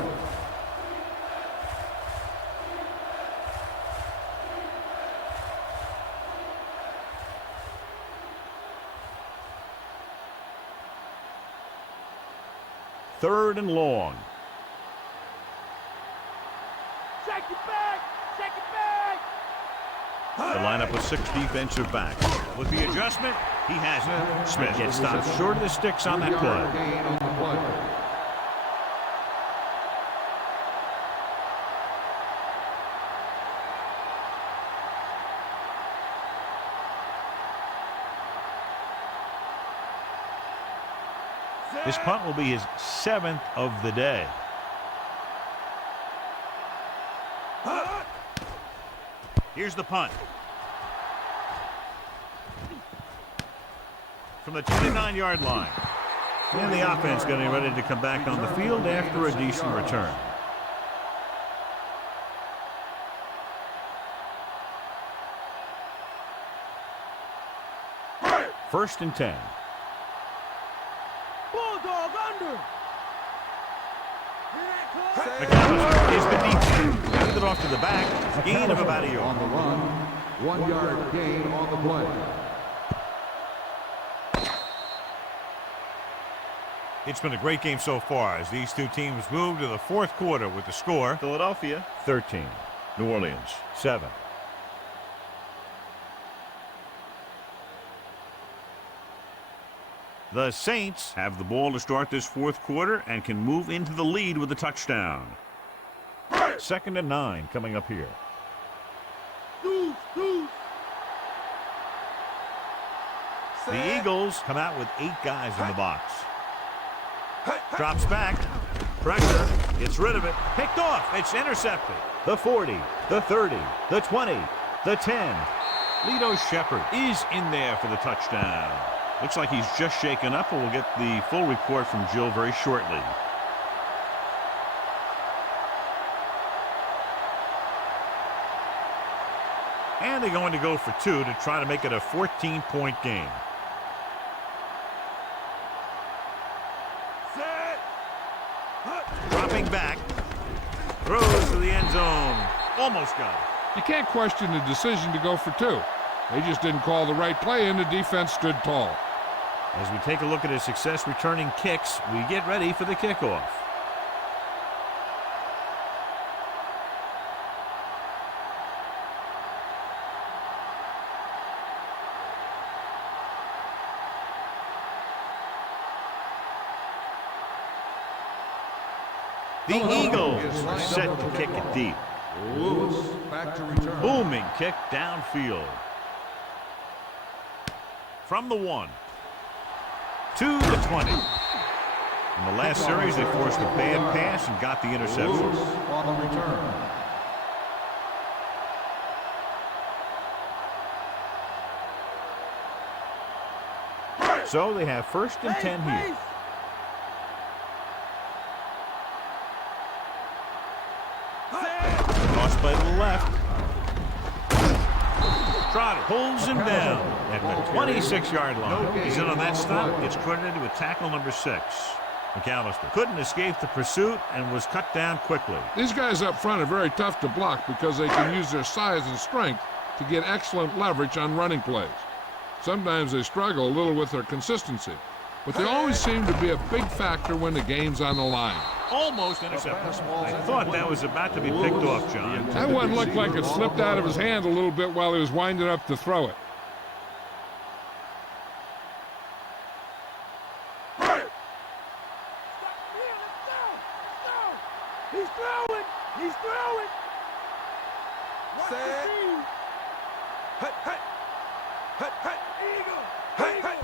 Third and long. Check it back! Check it back! The lineup with 6 defensive backs. With the adjustment, he has it. Smith gets stopped short of the sticks on that play. Gain on the play. This punt will be his 7th of the day. Here's the punt. From the 29-yard line. And the offense getting ready to come back on the field after a decent return. First and 10. Bulldog under! McAllister is the deep. Handed it off to the back. Gain of about a On yard. the run. 1-yard gain on the play. It's been a great game so far as these two teams move to the 4th quarter with the score. Philadelphia 13. New Orleans 7. The Saints have the ball to start this 4th quarter and can move into the lead with a touchdown. 2nd and 9 coming up here. Deuce, deuce. The Eagles come out with 8 guys in the box. Drops back. Pressure. Gets rid of it. Picked off. It's intercepted. The 40. The 30. The 20. The 10. Lito Shepherd is in there for the touchdown. Looks like he's just shaken up, and we'll get the full report from Jill very shortly. And they're going to go for 2 to try to make it a 14-point game. Dropping back. Throws to the end zone. Almost got it. You can't question the decision to go for 2. They just didn't call the right play, and the defense stood tall. As we take a look at his success returning kicks, we get ready for the kickoff. The Eagles are set to kick it deep. Lewis back to return. Booming kick downfield. From the 1 to the 20. In the last series, they forced a bad pass and got the interception. Lewis on the return. So they have 1st and 10 here. Cross play to the left. Trotter pulls him down at the 26-yard line. He's in on that stop. It's credited with tackle number 6. McAllister couldn't escape the pursuit and was cut down quickly. These guys up front are very tough to block because they can use their size and strength to get excellent leverage on running plays. Sometimes they struggle a little with their consistency, but they always seem to be a big factor when the game's on the line. Almost intercepted. I thought that was about to be picked off, John. That one looked like it slipped out of his hand a little bit while he was winding up to throw it. He's throwing! He's throwing! Set. Hut, hut! Hut, hut! Eagle! Hut, hut!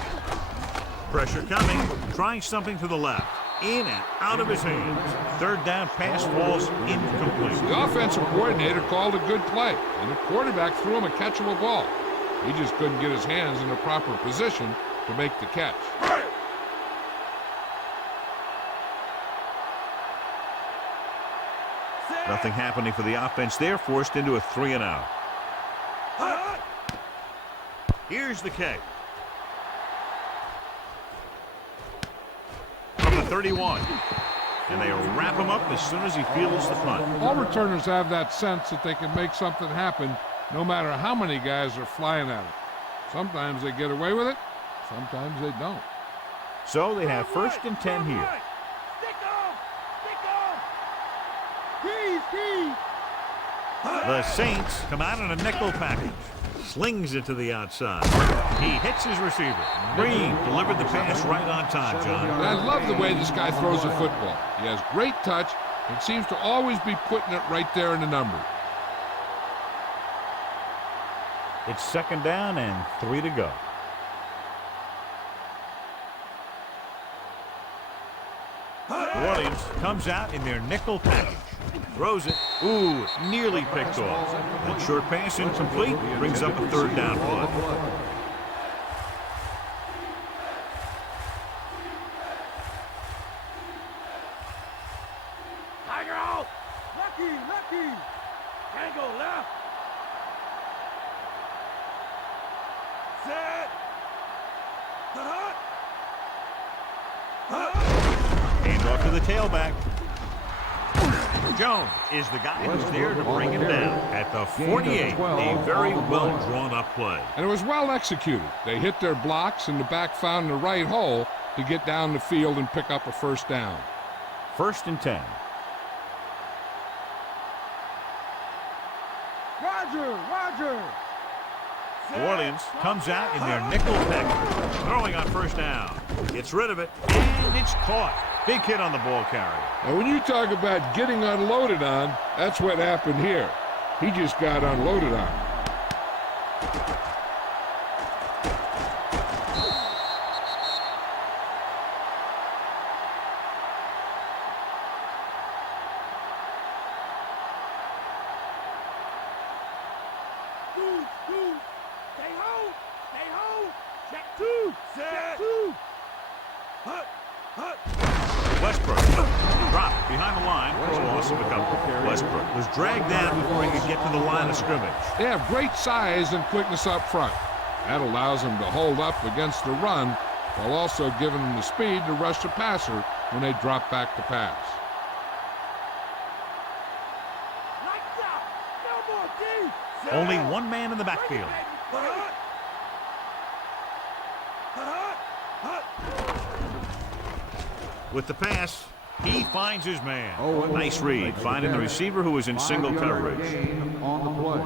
Pressure coming. Trying something to the left. In and out of his hands. 3rd down pass falls incomplete. The offensive coordinator called a good play, and the quarterback threw him a catchable ball. He just couldn't get his hands in the proper position to make the catch. Nothing happening for the offense there, forced into a 3-and-out. Here's the kick. From the 31. And they wrap him up as soon as he fields the punt. All returners have that sense that they can make something happen no matter how many guys are flying at it. Sometimes they get away with it, sometimes they don't. So they have 1st and 10 here. Stick on! Stick on! Keys! Keys! The Saints come out in a nickel package. Slings it to the outside. He hits his receiver. Green delivered the pass right on time, John. And I love the way this guy throws a football. He has great touch and seems to always be putting it right there in the numbers. It's 2nd down and 3 to go. New Orleans comes out in their nickel package. Throws it. Ooh, nearly picked off. That short pass incomplete. Brings up a 3rd down play. Tiger out! Lucky! Lucky! Tango left! Set! Hut! Hut! Hand off to the tailback. Jones is the guy who's there to bring him down at the 48. A very well drawn up play. And it was well executed. They hit their blocks and the back found the right hole to get down the field and pick up a 1st down. 1st and 10. Roger! Roger! New Orleans comes out in their nickel package. Throwing on 1st down. Gets rid of it, and it's caught. Big hit on the ball carrier. Now, when you talk about getting unloaded on, that's what happened here. He just got unloaded on. Stay home! Stay home! Check 2! Check 2! Hut! Hut! Westbrook dropped behind the line for a loss of a couple. Westbrook was dragged down before he could get to the line of scrimmage. They have great size and quickness up front. That allows them to hold up against the run while also giving them the speed to rush the passer when they drop back to pass. Lights out! No more D! Only one man in the backfield. Hut! Hut! Hut! With the pass, he finds his man. Oh, Nice read, finding the receiver who was in single 5-yard coverage. gain on the play.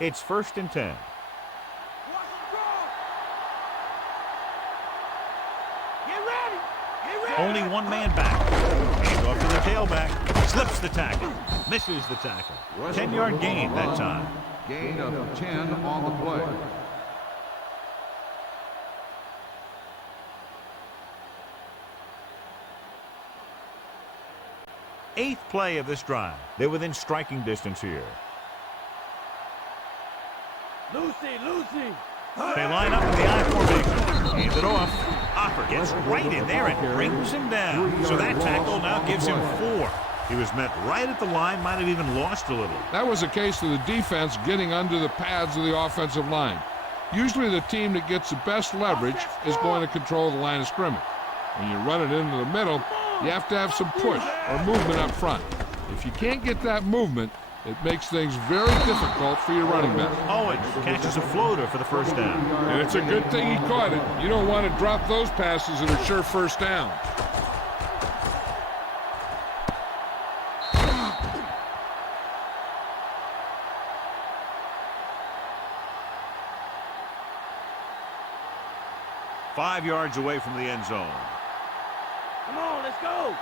It's 1st and 10. Watch it go! Get ready! Only one man back. Hands off to the tailback. Slips the tackle. Misses the tackle. 10-yard gain that time. Gain of 10 on the play. Eighth play of this drive. They're within striking distance here. Lucy, Lucy. They line up in the I formation. Hand it off. Hopper gets right in there and brings him down. So that tackle now gives him 4. He was met right at the line, might have even lost a little. That was a case of the defense getting under the pads of the offensive line. Usually the team that gets the best leverage is going to control the line of scrimmage. When you run it into the middle, you have to have some push or movement up front. If you can't get that movement, it makes things very difficult for your running back. Owens catches a floater for the first down. And it's a good thing he caught it. You don't want to drop those passes that are sure first down. Five yards away from the end zone. Come on, let's go.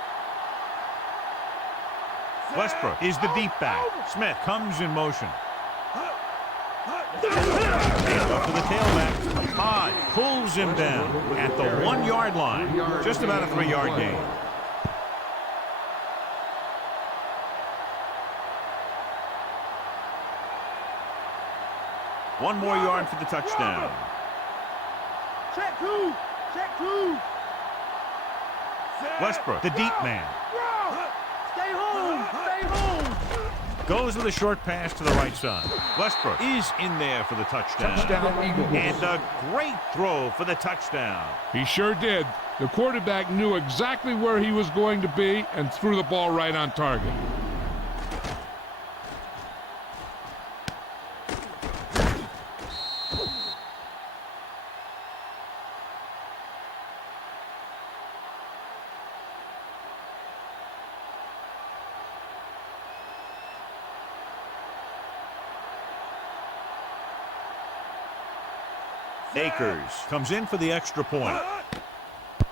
Westbrook is the deep back. Smith comes in motion. Hands off to the tailback. Todd pulls him down at the 1-yard line. Just about a 3-yard gain. One more yard for the touchdown. Check two. Check two. Westbrook, the deep man. Stay home. Stay home. Goes with a short pass to the right side. Westbrook is in there for the touchdown. And a great throw for the touchdown. He sure did. The quarterback knew exactly where he was going to be and threw the ball right on target. Akers comes in for the extra point.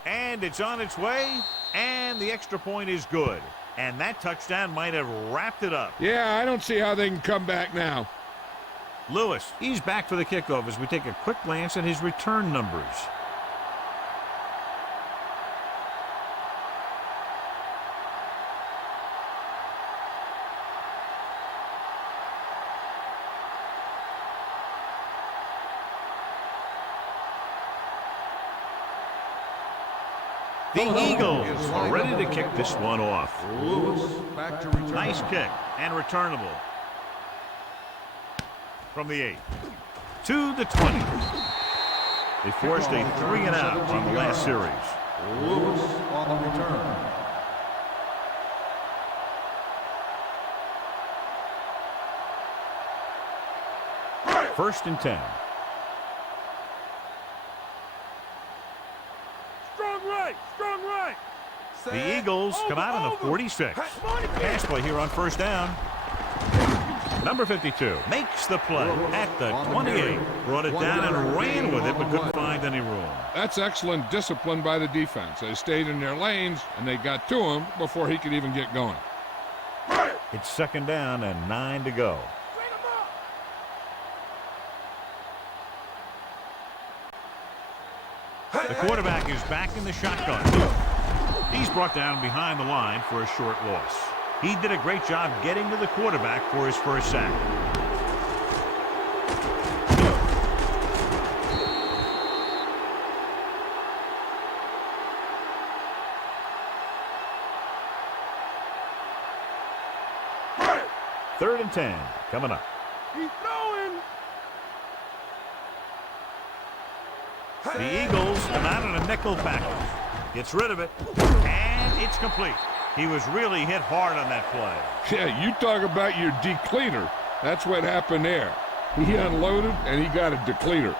And it's on its way, and the extra point is good. And that touchdown might have wrapped it up. Yeah, I don't see how they can come back now. Lewis, he's back for the kickoff as we take a quick glance at his return numbers. The Eagles are ready to kick this one off. Lewis back to return. Nice kick and returnable. From the 8 to the 20. They forced a 3-and-out on the last series. Lewis on the return. First and 10. Strong right. The Eagles come out on the 46. Pass play here on first down. Number 52 makes the play at the 28. Brought it down and ran with it, but couldn't find any room. That's excellent discipline by the defense. They stayed in their lanes, and they got to him before he could even get going. It's second down and 9 to go. The quarterback is back in the shotgun. He's brought down behind the line for a short loss. He did a great job getting to the quarterback for his first sack. Third and 10 coming up. He's throwing. The Eagles come out in a nickel package. Gets rid of it, and it's complete. He was really hit hard on that play. Yeah, you talk about your decleater. That's what happened there. He unloaded, and he got a decleater.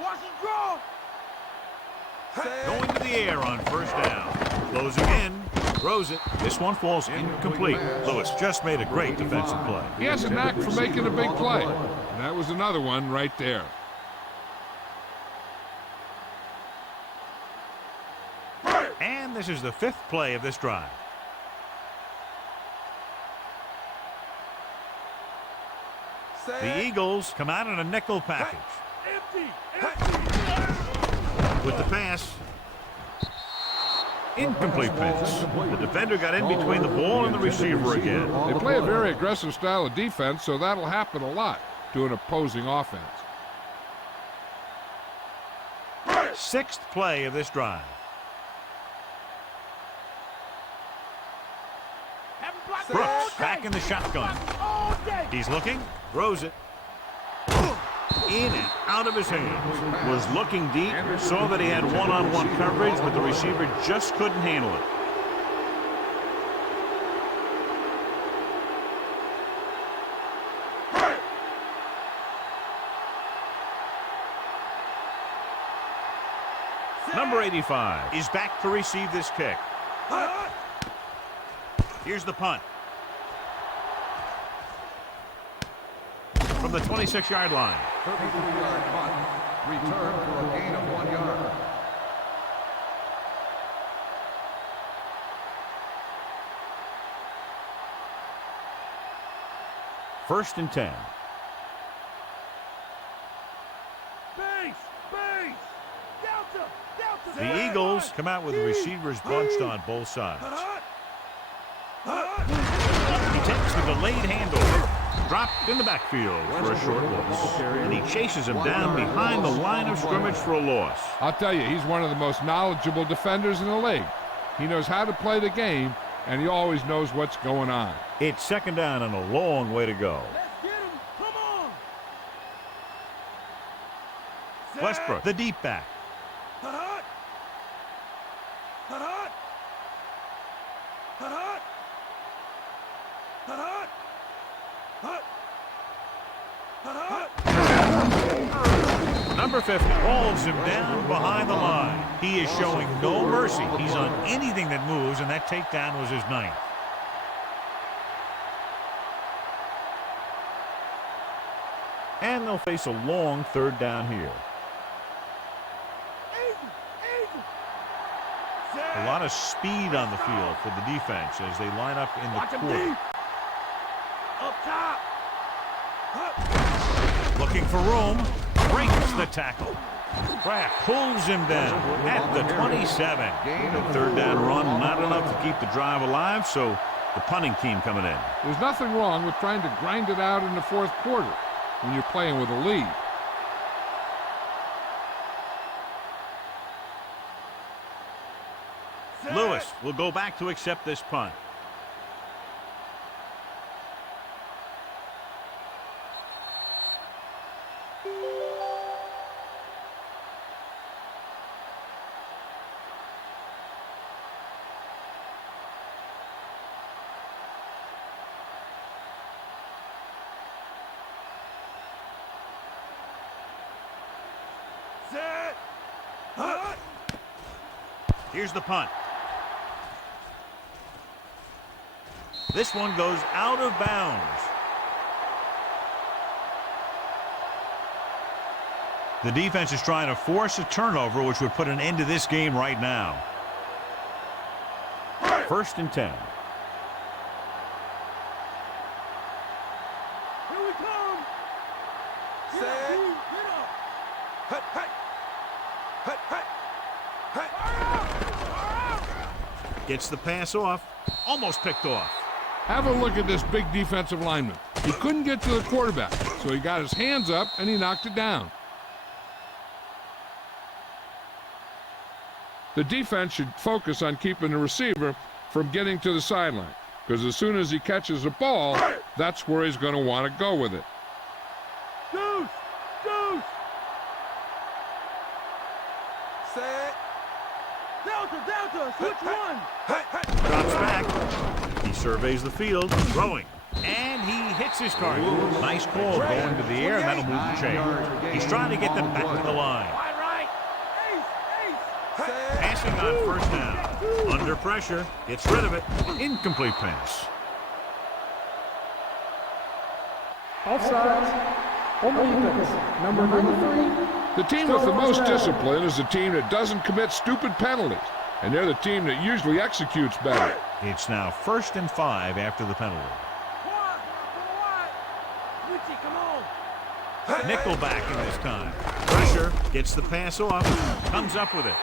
Watch it draw. Going to the air on first down. Closing in. Throws it. This one falls incomplete. Lewis just made a great defensive play. He has a knack for making a big play. And that was another one right there. And this is the 5th play of this drive. The Eagles come out in a nickel package. With the pass. Incomplete pass. The defender got in between the ball and the receiver again. They play a very aggressive style of defense, so that'll happen a lot to an opposing offense. 6th play of this drive. Brooks back in the shotgun. He's looking, throws it. In and out of his hands. Was looking deep, saw that he had one-on-one coverage, but the receiver just couldn't handle it. Number 85 is back to receive this kick. Here's the punt. From the 26-yard line. 33-yard punt. Return for a gain of 1 yard. First and 10. The Eagles come out with the receivers bunched on both sides. He takes the delayed handover, dropped in the backfield for a short loss, and he chases him down behind the line of scrimmage for a loss. I'll tell you, he's one of the most knowledgeable defenders in the league. He knows how to play the game, and he always knows what's going on. It's second down and a long way to go. Westbrook, the deep back. Number 50 hauls him down behind the line. He is showing no mercy. He's on anything that moves, and that takedown was his 9th. And they'll face a long third down here. A lot of speed on the field for the defense as they line up in the quarter. Up top. Looking for room. Breaks the tackle. Kraft pulls him down at the 27. The third down run, not enough to keep the drive alive, so the punting team coming in. There's nothing wrong with trying to grind it out in the fourth quarter when you're playing with a lead. Lewis will go back to accept this punt. Here's the punt. This one goes out of bounds. The defense is trying to force a turnover, which would put an end to this game right now. First and 10. Here we come. Set. Get up. Hut, hut. Hut, hut. Gets the pass off. Almost picked off. Have a look at this big defensive lineman. He couldn't get to the quarterback, so he got his hands up and he knocked it down. The defense should focus on keeping the receiver from getting to the sideline, because as soon as he catches the ball, that's where he's going to want to go with it. Deuce. Deuce. Set. Delta. Delta. Switch one. Drops back. He surveys the field, throwing, and he hits his target. Nice call going to the air, and that'll move the chain. He's trying to get them back to the line. Wide right. Ace. Ace. on first down. Under pressure, gets rid of it. Incomplete pass. Offsides. On the defense, number 93. The team with the most discipline is the team that doesn't commit stupid penalties, and they're the team that usually executes better. It's now 1st and 5 after the penalty. Nickelback in this time. Pressure, gets the pass off, comes up with it.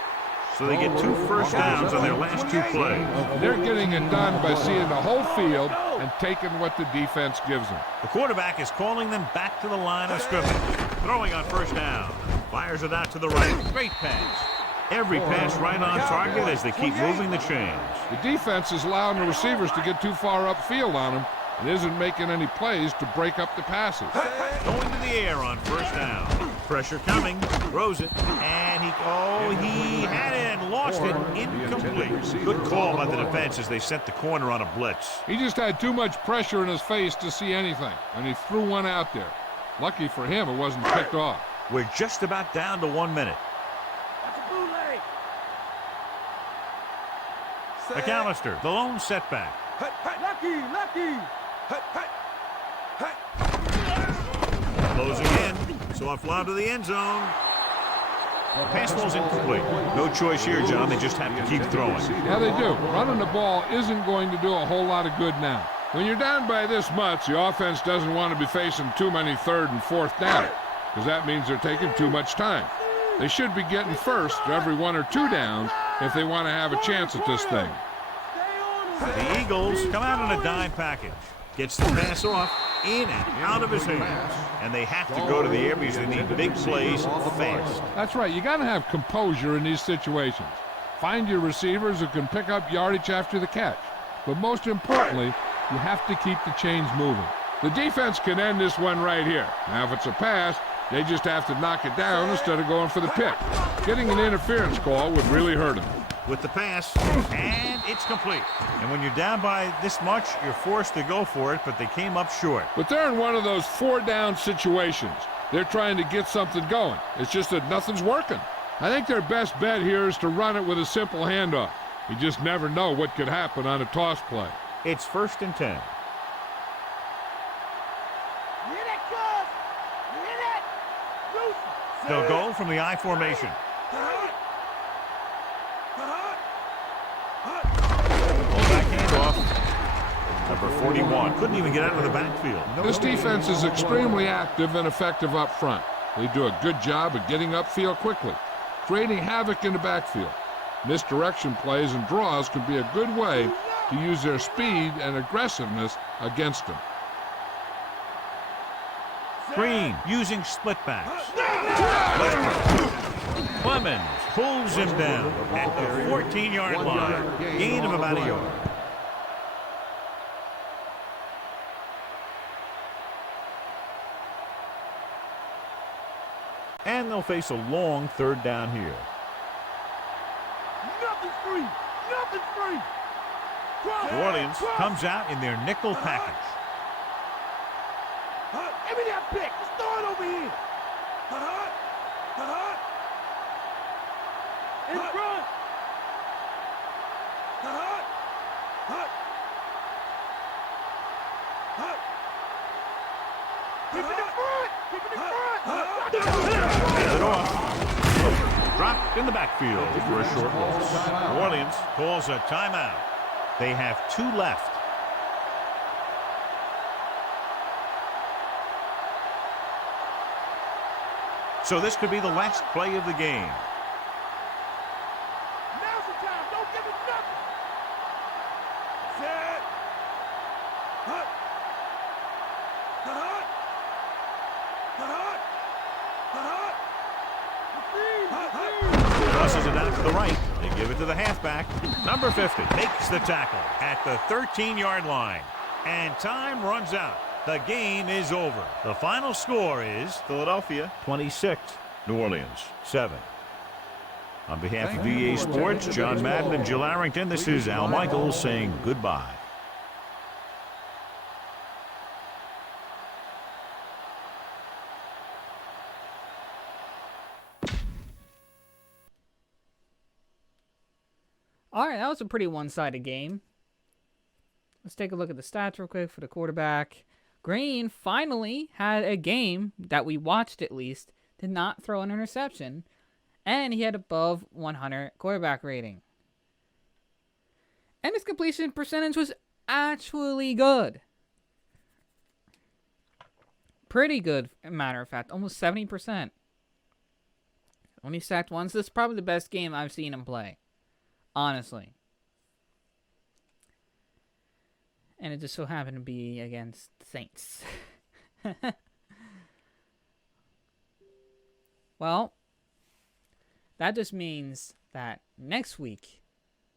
So they get 2 first downs on their last 2 plays. They're getting it done by seeing the whole field and taking what the defense gives them. The quarterback is calling them back to the line of scrimmage. Throwing on first down. Fires it out to the right. Great pass. Every pass right on target as they keep moving the chains. The defense is allowing the receivers to get too far upfield on them and isn't making any plays to break up the passes. Going to the air on first down. Pressure coming, throws it, and he had it and lost it. Incomplete. Good call by the defense as they sent the corner on a blitz. He just had too much pressure in his face to see anything, and he threw one out there. Lucky for him, it wasn't picked off. We're just about down to 1 minute. McAllister, the lone setback. Lucky. Closing in, so a fly to the end zone. Pass ball's incomplete. No choice here, John. They just have to keep throwing. Yeah, they do. Running the ball isn't going to do a whole lot of good now. When you're down by this much, the offense doesn't want to be facing too many 3rd and 4th down, because that means they're taking too much time. They should be getting first every 1 or 2 downs if they want to have a chance at this thing. The Eagles come out on a dime package. Gets the pass off, in and out of his hands. And they have to go to the air because they need big plays fast. That's right. You got to have composure in these situations. Find your receivers who can pick up yardage after the catch. But most importantly, you have to keep the chains moving. The defense can end this one right here. Now, if it's a pass, they just have to knock it down instead of going for the pick. Getting an interference call would really hurt them. With the pass, and it's complete. And when you're down by this much, you're forced to go for it, but they came up short. But they're in one of those 4-down situations. They're trying to get something going. It's just that nothing's working. I think their best bet here is to run it with a simple handoff. You just never know what could happen on a toss play. It's 1st and 10. They'll go from the I formation. Number 41 couldn't even get out of the backfield. This defense is extremely active and effective up front. They do a good job of getting upfield quickly, creating havoc in the backfield. Misdirection plays and draws can be a good way to use their speed and aggressiveness against them. Green using split backs. Clemens pulls him down at the 14-yard line. Gain of about a yard. And they'll face a long 3rd down here. Nothing's free. New Orleans comes out in their nickel package. Give me that pick. Let's throw it over here. In front. Keep it in front. Hands it off. Dropped in the backfield for a short loss. New Orleans calls a timeout. They have 2 left. So this could be the last play of the game. Now's the time. Don't give us nothing. Set. Crosses it out to the right. They give it to the halfback. Number 50 makes the tackle at the 13-yard line. And time runs out. The game is over. The final score is Philadelphia 26, New Orleans 7. On behalf of EA Sports, John Madden and Jill Arrington, this is Al Michaels saying goodbye. All right, that was a pretty one-sided game. Let's take a look at the stats real quick for the quarterback. Green finally had a game that we watched at least, did not throw an interception, and he had above 100 quarterback rating. And his completion percentage was actually good. Pretty good, matter of fact, almost 70%. Only sacked once. This is probably the best game I've seen him play, honestly. And it just so happened to be against Saints. Well, that just means that next week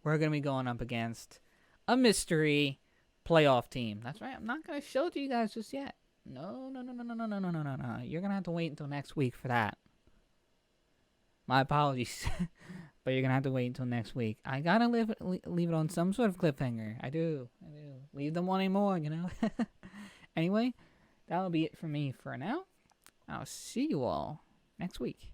we're going to be going up against a mystery playoff team. That's right. I'm not going to show it to you guys just yet. No. You're going to have to wait until next week for that. My apologies. But you're going to have to wait until next week. I got to leave it on some sort of cliffhanger. I do. Leave them wanting more, you know. Anyway, that'll be it for me for now. I'll see you all next week.